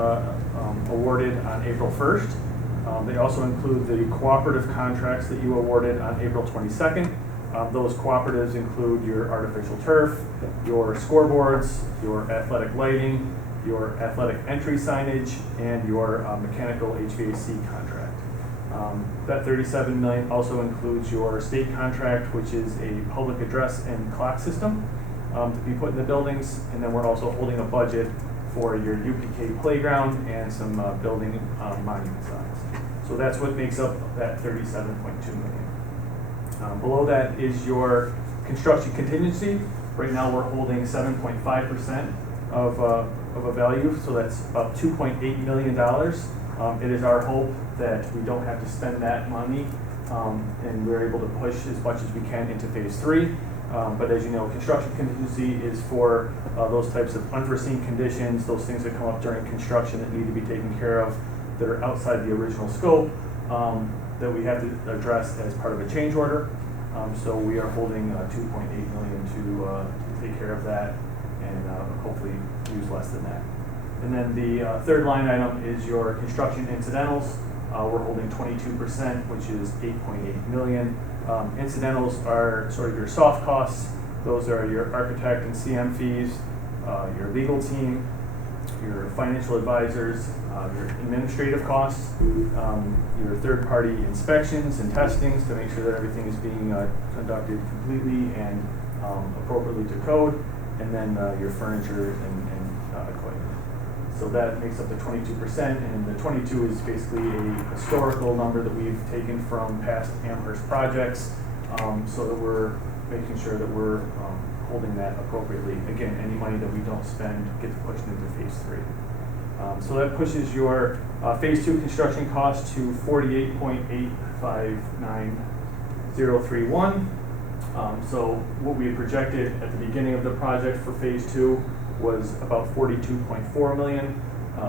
awarded on April 1st. They also include the cooperative contracts that you awarded on April 22nd. Those cooperatives include your artificial turf, your scoreboards, your athletic lighting, your athletic entry signage, and your mechanical HVAC contract. That $37 million also includes your state contract, which is a public address and clock system to be put in the buildings. And then we're also holding a budget for your UPK playground and some building monument signs. So that's what makes up that $37.2 million. Below that is your construction contingency. Right now we're holding 7.5% of a value, so that's about $2.8 million. It is our hope that we don't have to spend that money and we're able to push as much as we can into phase 3. But as you know, construction contingency is for those types of unforeseen conditions, those things that come up during construction that need to be taken care of that are outside the original scope that we have to address as part of a change order. So we are holding $2.8 million to take care of that and hopefully use less than that. And then the third line item is your construction incidentals. We're holding 22%, which is $8.8 million. Incidentals are sort of your soft costs. Those are your architect and CM fees, your legal team, your financial advisors, your administrative costs, your third-party inspections and testings to make sure that everything is being conducted completely and appropriately to code, and then your furniture and equipment. So that makes up the 22%, and the 22 is basically a historical number that we've taken from past Amherst projects, so that we're making sure that we're holding that appropriately. Again, any money that we don't spend gets pushed into phase 3. So that pushes your phase 2 construction cost to $48.859031. So what we had projected at the beginning of the project for phase 2 was about $42.4 million.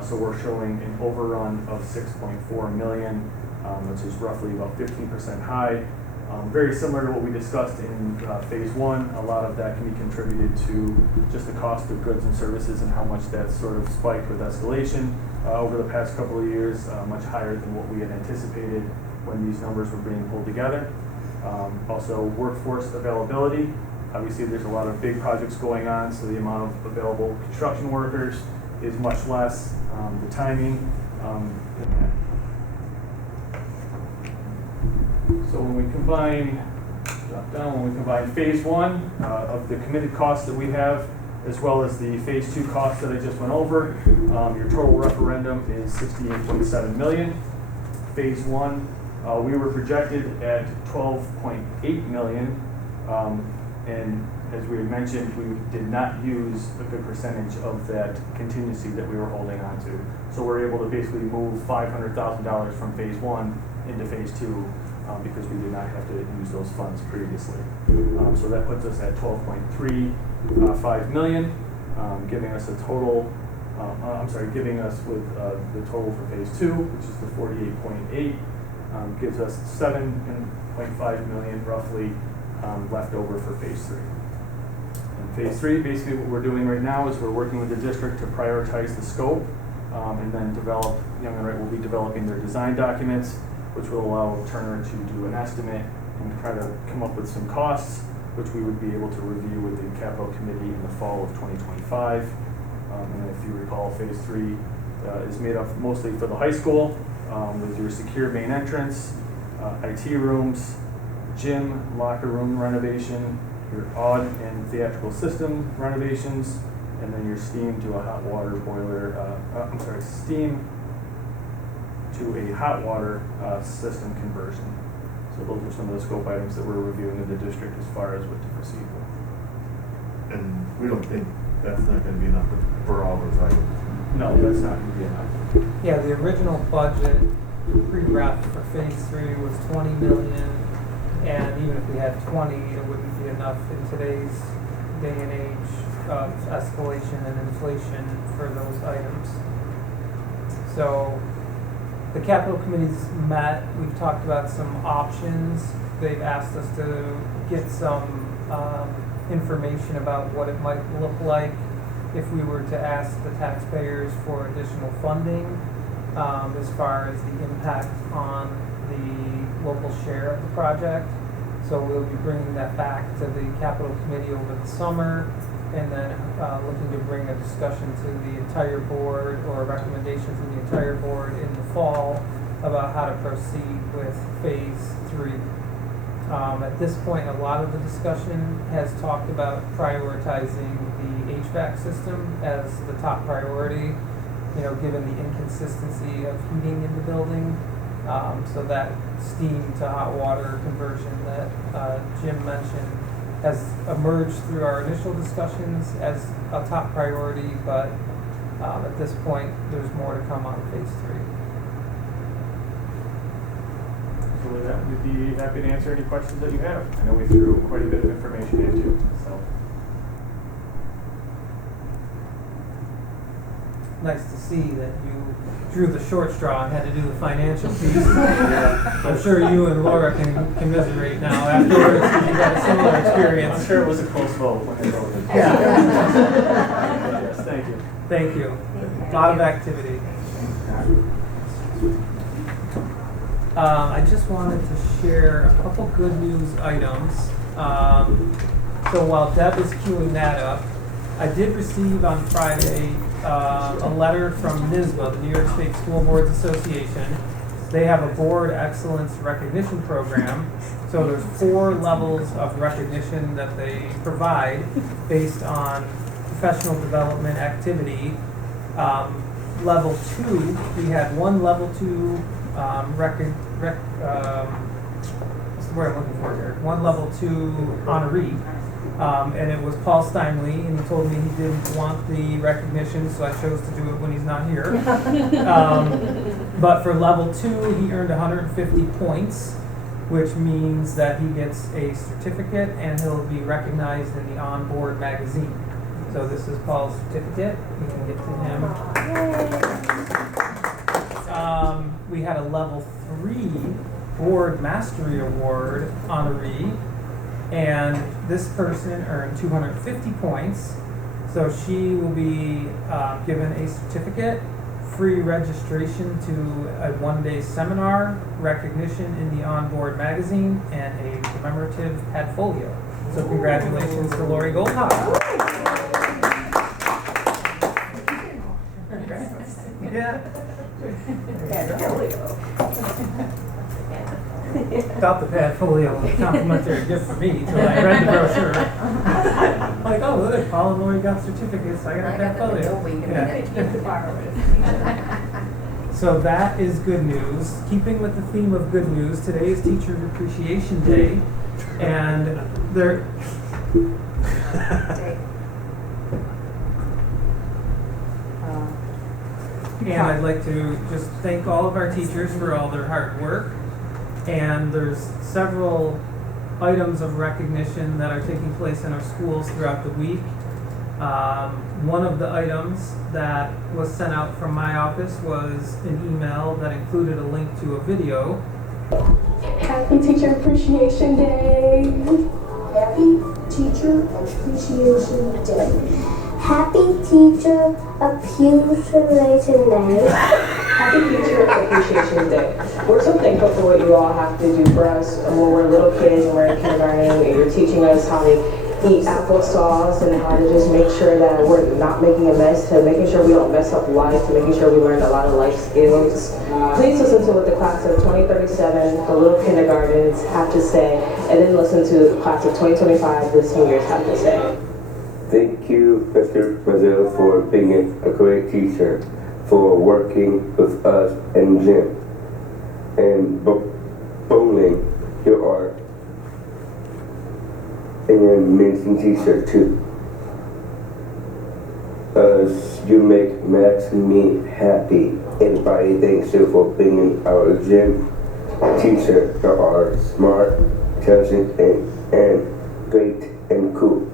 So we're showing an overrun of $6.4 million, which is roughly about 15% high. Very similar to what we discussed in phase 1, a lot of that can be contributed to just the cost of goods and services and how much that's sort of spiked with escalation over the past couple of years, much higher than what we had anticipated when these numbers were being pulled together. Also, workforce availability. Obviously, there's a lot of big projects going on, so the amount of available construction workers is much less. The timing. So when we combine phase 1 of the committed costs that we have, as well as the phase 2 costs that I just went over, your total referendum is $68.7 million. Phase 1, we were projected at $12.8 million, and as we had mentioned, we did not use a good percentage of that contingency that we were holding on to. So we're able to basically move $500,000 from phase 1 into phase 2 because we did not have to use those funds previously. So that puts us at $12.35 million, giving us a total, giving us with the total for phase 2, which is the 48.8, gives us $7.5 million roughly left over for phase 3. In phase 3, basically what we're doing right now is we're working with the district to prioritize the scope and then develop, Young and Wright will be developing their design documents, which will allow Turner to do an estimate and try to come up with some costs, which we would be able to review with the capital committee in the fall of 2025. And if you recall, phase 3 is made up mostly for the high school with your secure main entrance, IT rooms, gym, locker room renovation, your odd and theatrical system renovations, and then your steam to a hot water boiler, steam to a hot water system conversion. So those are some of the scope items that we're reviewing in the district as far as what to proceed with. And we don't think that's not going to be enough for all those items. No, that's not going to be enough. Yeah, the original budget pre-ref for phase 3 was 20 million, and even if we had 20, it wouldn't be enough in today's day and age of escalation and inflation for those items. So the capital committee's met, we've talked about some options. They've asked us to get some information about what it might look like if we were to ask the taxpayers for additional funding, as far as the impact on the local share of the project. So we'll be bringing that back to the capital committee over the summer, and then looking to bring a discussion to the entire board, or a recommendation to the entire board in the fall about how to proceed with phase 3. At this point, a lot of the discussion has talked about prioritizing the HVAC system as the top priority, given the inconsistency of heating in the building. So that steam to hot water conversion that Jim mentioned has emerged through our initial discussions as a top priority, but at this point, there's more to come on phase 3. So with that, we'd be happy to answer any questions that you have. I know we threw quite a bit of information at you, so. Nice to see that you drew the short straw and had to do the financial piece. I'm sure you and Laura can commiserate now afterwards, because you had a similar experience. I'm sure it was a close vote when I voted. Yeah. Yes, thank you. Thank you. A lot of activity. I just wanted to share a couple good news items. So while Deb is queuing that up, I did receive on Friday a letter from NYSBA, the New York State School Boards Association. They have a board excellence recognition program. So there's 4 levels of recognition that they provide based on professional development activity. Level 2, we had one level 2 what's the word I'm looking for here? One level 2 honoree. And it was Paul Steinley, and he told me he didn't want the recognition, so I chose to do it when he's not here. But for level 2, he earned 150 points, which means that he gets a certificate and he'll be recognized in the On-Board magazine. So this is Paul's certificate. You can get to him. We had a level 3 Board Mastery Award honoree. And this person earned 250 points, so she will be given a certificate, free registration to a 1-day seminar, recognition in the On-Board magazine, and a commemorative padfolio. So congratulations to Lori Goldhawk. Yeah. Thought the padfolio was a complimentary gift for me until I read the brochure. Like, oh, look, Paul and Lori got certificates, I got a padfolio. Yeah. So that is good news. Keeping with the theme of good news, today is Teacher Appreciation Day, and there. And I'd like to just thank all of our teachers for all their hard work. And there's several items of recognition that are taking place in our schools throughout the week. One of the items that was sent out from my office was an email that included a link to a video. Happy Teacher Appreciation Day! Happy Teacher Appreciation Day! Happy Teacher Appreciation Day! Happy Teacher Appreciation Day. We're so thankful for what you all have to do for us when we're little kids and we're in kindergarten, and you're teaching us how to eat applesauce and how to just make sure that we're not making a mess, to making sure we don't mess up life, to making sure we learn a lot of life skills. Please listen to what the class of 2037, the little kindergartens, have to say, and then listen to the class of 2025, the seniors, have to say. Thank you, Mr. Brazil, for being a great teacher, for working with us and Jim, and bowling your art, and your amazing teacher too. You make Max and me happy and everybody thanks you for being our gym teacher. You are smart, intelligent, and great and cool.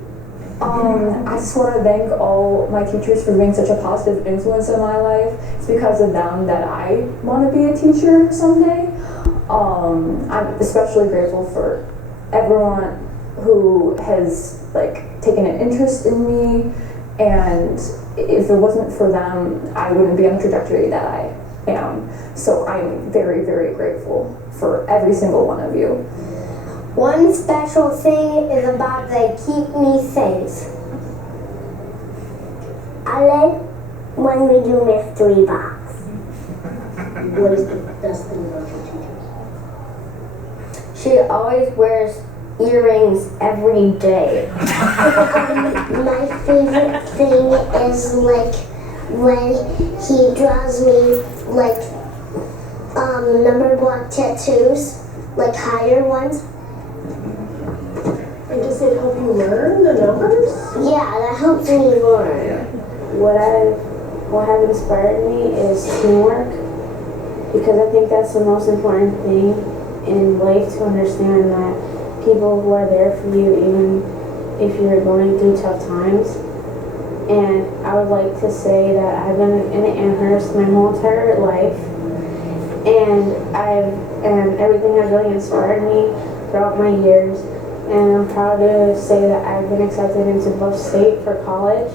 I just want to thank all my teachers for being such a positive influence in my life. It's because of them that I want to be a teacher someday. I'm especially grateful for everyone who has taken an interest in me, and if it wasn't for them, I wouldn't be on the trajectory that I am. So I'm very, very grateful for every single one of you. One special thing is about they keep me safe. I like when we do mystery box. What is the best thing about your teachers? She always wears earrings every day. My favorite thing is when he draws me number block tattoos, higher ones. And does it help you learn the numbers? Yeah, that helps me learn. What have inspired me is teamwork, because I think that's the most important thing in life, to understand that people who are there for you even if you're going through tough times. And I would like to say that I've been in Amherst my whole entire life, and everything has really inspired me throughout my years. And I'm proud to say that I've been accepted into Buff State for college.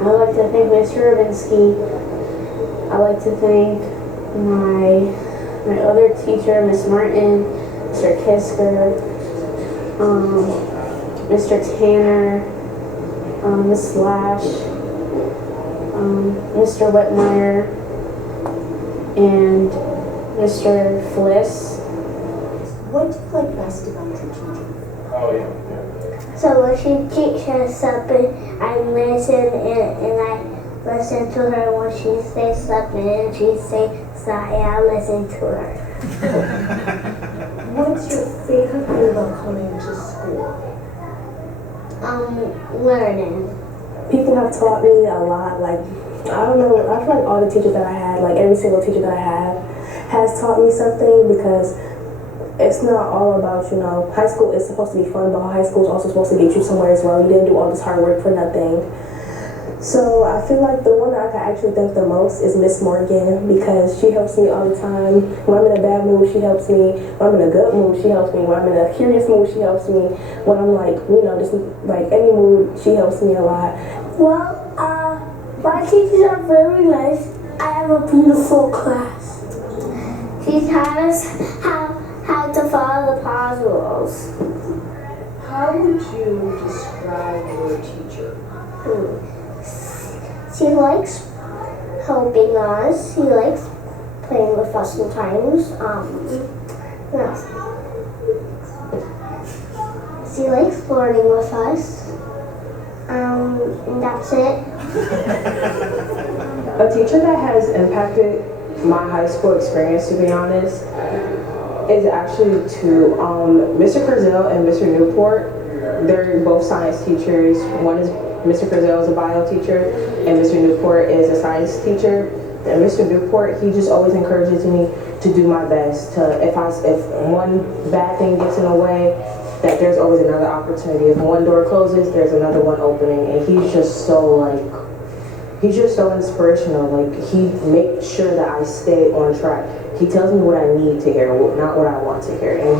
I would like to thank Mr. Ravinsky. I'd like to thank my other teacher, Miss Martin, Mr. Kisker, Mr. Tanner, Miss Lash, Mr. Whitmire, and Mr. Fliss. What do you like best about your teacher? Oh, yeah. So when she teaches something, I listen and I listen to her when she says something and she says something, I listen to her. What's your favorite thing about coming to school? Learning. People have taught me a lot. I don't know, I feel like all the teachers that I had, every single teacher that I have has taught me something, because it's not all about, high school is supposed to be fun, but high school is also supposed to get you somewhere as well. You didn't do all this hard work for nothing. So I feel like the one that I can actually thank the most is Miss Morgan, because she helps me all the time. When I'm in a bad mood, she helps me. When I'm in a good mood, she helps me. When I'm in a curious mood, she helps me. When I'm just any mood, she helps me a lot. Well, my teachers are very nice. I have a beautiful class. She taught us how to follow the puzzles. How would you describe your teacher? She likes helping us. She likes playing with us sometimes. What else? She likes learning with us. And that's it. A teacher that has impacted my high school experience, to be honest, is actually two. Mr. Frizzell and Mr. Newport. They're both science teachers. One is Mr. Frizzell is a bio teacher, and Mr. Newport is a science teacher. And Mr. Newport, he just always encourages me to do my best. If one bad thing gets in the way, that there's always another opportunity. If one door closes, there's another one opening. And he's just so inspirational. He makes sure that I stay on track. He tells me what I need to hear, not what I want to hear. And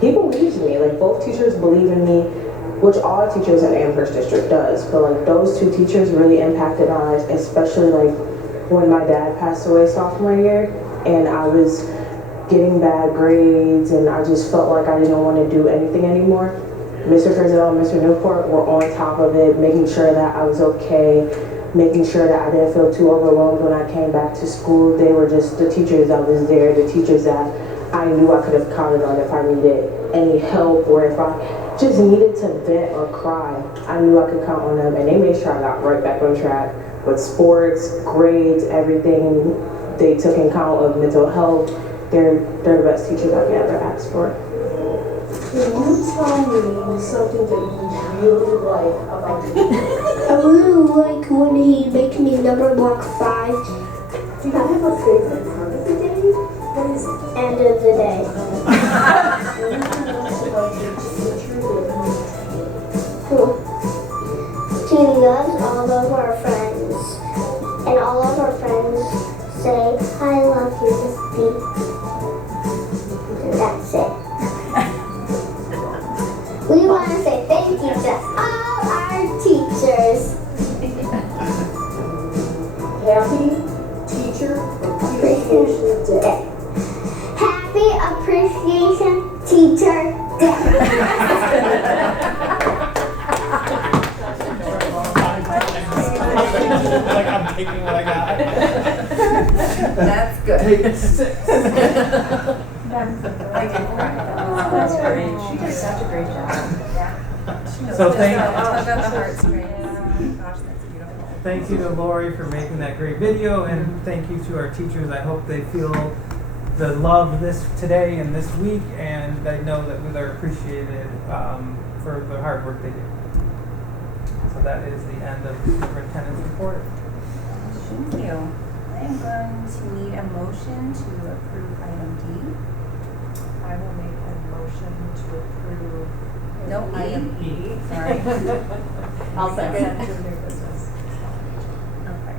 he believes in me. Both teachers believe in me, which all teachers in Amherst District does. But those two teachers really impacted our lives, especially when my dad passed away sophomore year, and I was getting bad grades, and I just felt like I didn't want to do anything anymore. Mr. Frizzell and Mr. Newport were on top of it, making sure that I was okay, making sure that I didn't feel too overwhelmed when I came back to school. They were just the teachers that was there, the teachers that I knew I could have counted on if I needed any help, or if I just needed to vent or cry. I knew I could count on them, and they made sure I got right back on track with sports, grades, everything. They took in count of mental health. They're the best teachers I can ever ask for. Can you tell me something that you really like about your teacher? I really like when he makes me number block 5. Teacher, have a favorite part of the day? What is it? End of the day. She loves all of our friends. And all of our friends say, I love you, Miss B. And that's it. We want to say thank you to all our teachers. Happy Teacher Appreciation Day. Happy Appreciation Teacher Day. Like I'm taking what I got. That's good. Take 6. That's great. She did such a great job. Yeah. So thank- Talk about the heart strings. Gosh, that's beautiful. Thank you to Lori for making that great video, and thank you to our teachers. I hope they feel the love this today and this week, and they know that they're appreciated for the hard work they do. So that is the end of the superintendent's report. Thank you. I'm going to need a motion to approve item D. I will make a motion to approve. No, item E. E. Sorry. I'll second to new business. Okay.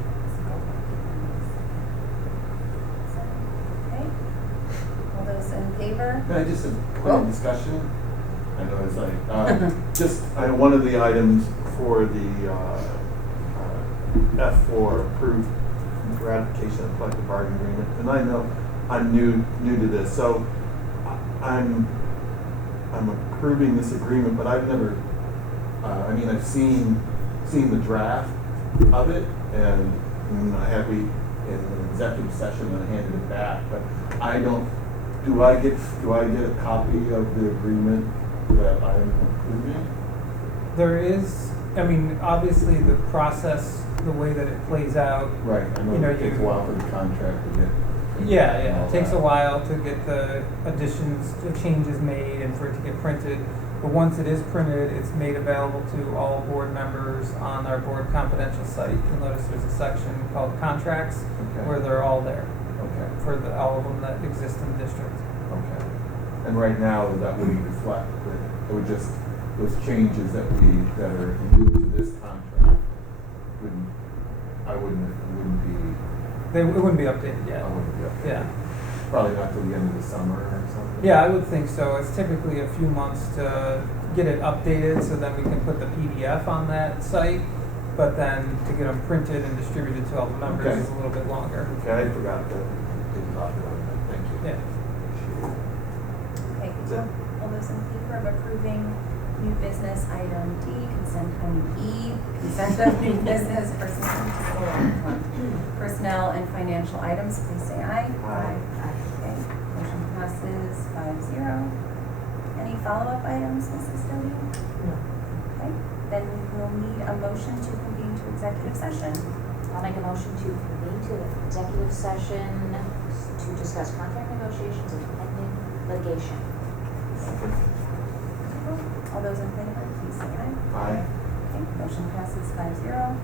Okay. All those in favor? Can I just have a point of discussion? I know it's like, one of the items for the F4 approved ratification of collective bargaining agreement, and I know I'm new to this, so I'm approving this agreement, but I've never, I've seen the draft of it, and I had in an executive session and I handed it back, but I don't. Do I get a copy of the agreement that I'm approving? There is, obviously the process, the way that it plays out. Right, I know it takes a while for the contract to get. Yeah, it takes a while to get the additions, the changes made and for it to get printed. But once it is printed, it's made available to all board members on our board confidential site. You'll notice there's a section called contracts where they're all there. Okay. For all of them that exist in the district. Okay. And right now, that wouldn't reflect, it would just, those changes that are new to this contract wouldn't be. It wouldn't be updated yet. I wouldn't be updated. Yeah. Probably not till the end of the summer or something. Yeah, I would think so. It's typically a few months to get it updated so then we can put the PDF on that site. But then to get them printed and distributed to all the members is a little bit longer. Okay, I forgot that. Didn't talk about that. Thank you. Yeah. Okay, all those in favor of approving new business item D, consent item E, consent of new business, personnel and financial items, please say aye. Aye. Okay, motion passes 5-0. Any follow-up items, Mrs. Doty? No. Okay, then we'll need a motion to convene to executive session. I'll make a motion to convene to executive session to discuss contract negotiations and pending litigation. All those in favor, please say aye. Aye. Okay, motion passes 5-0.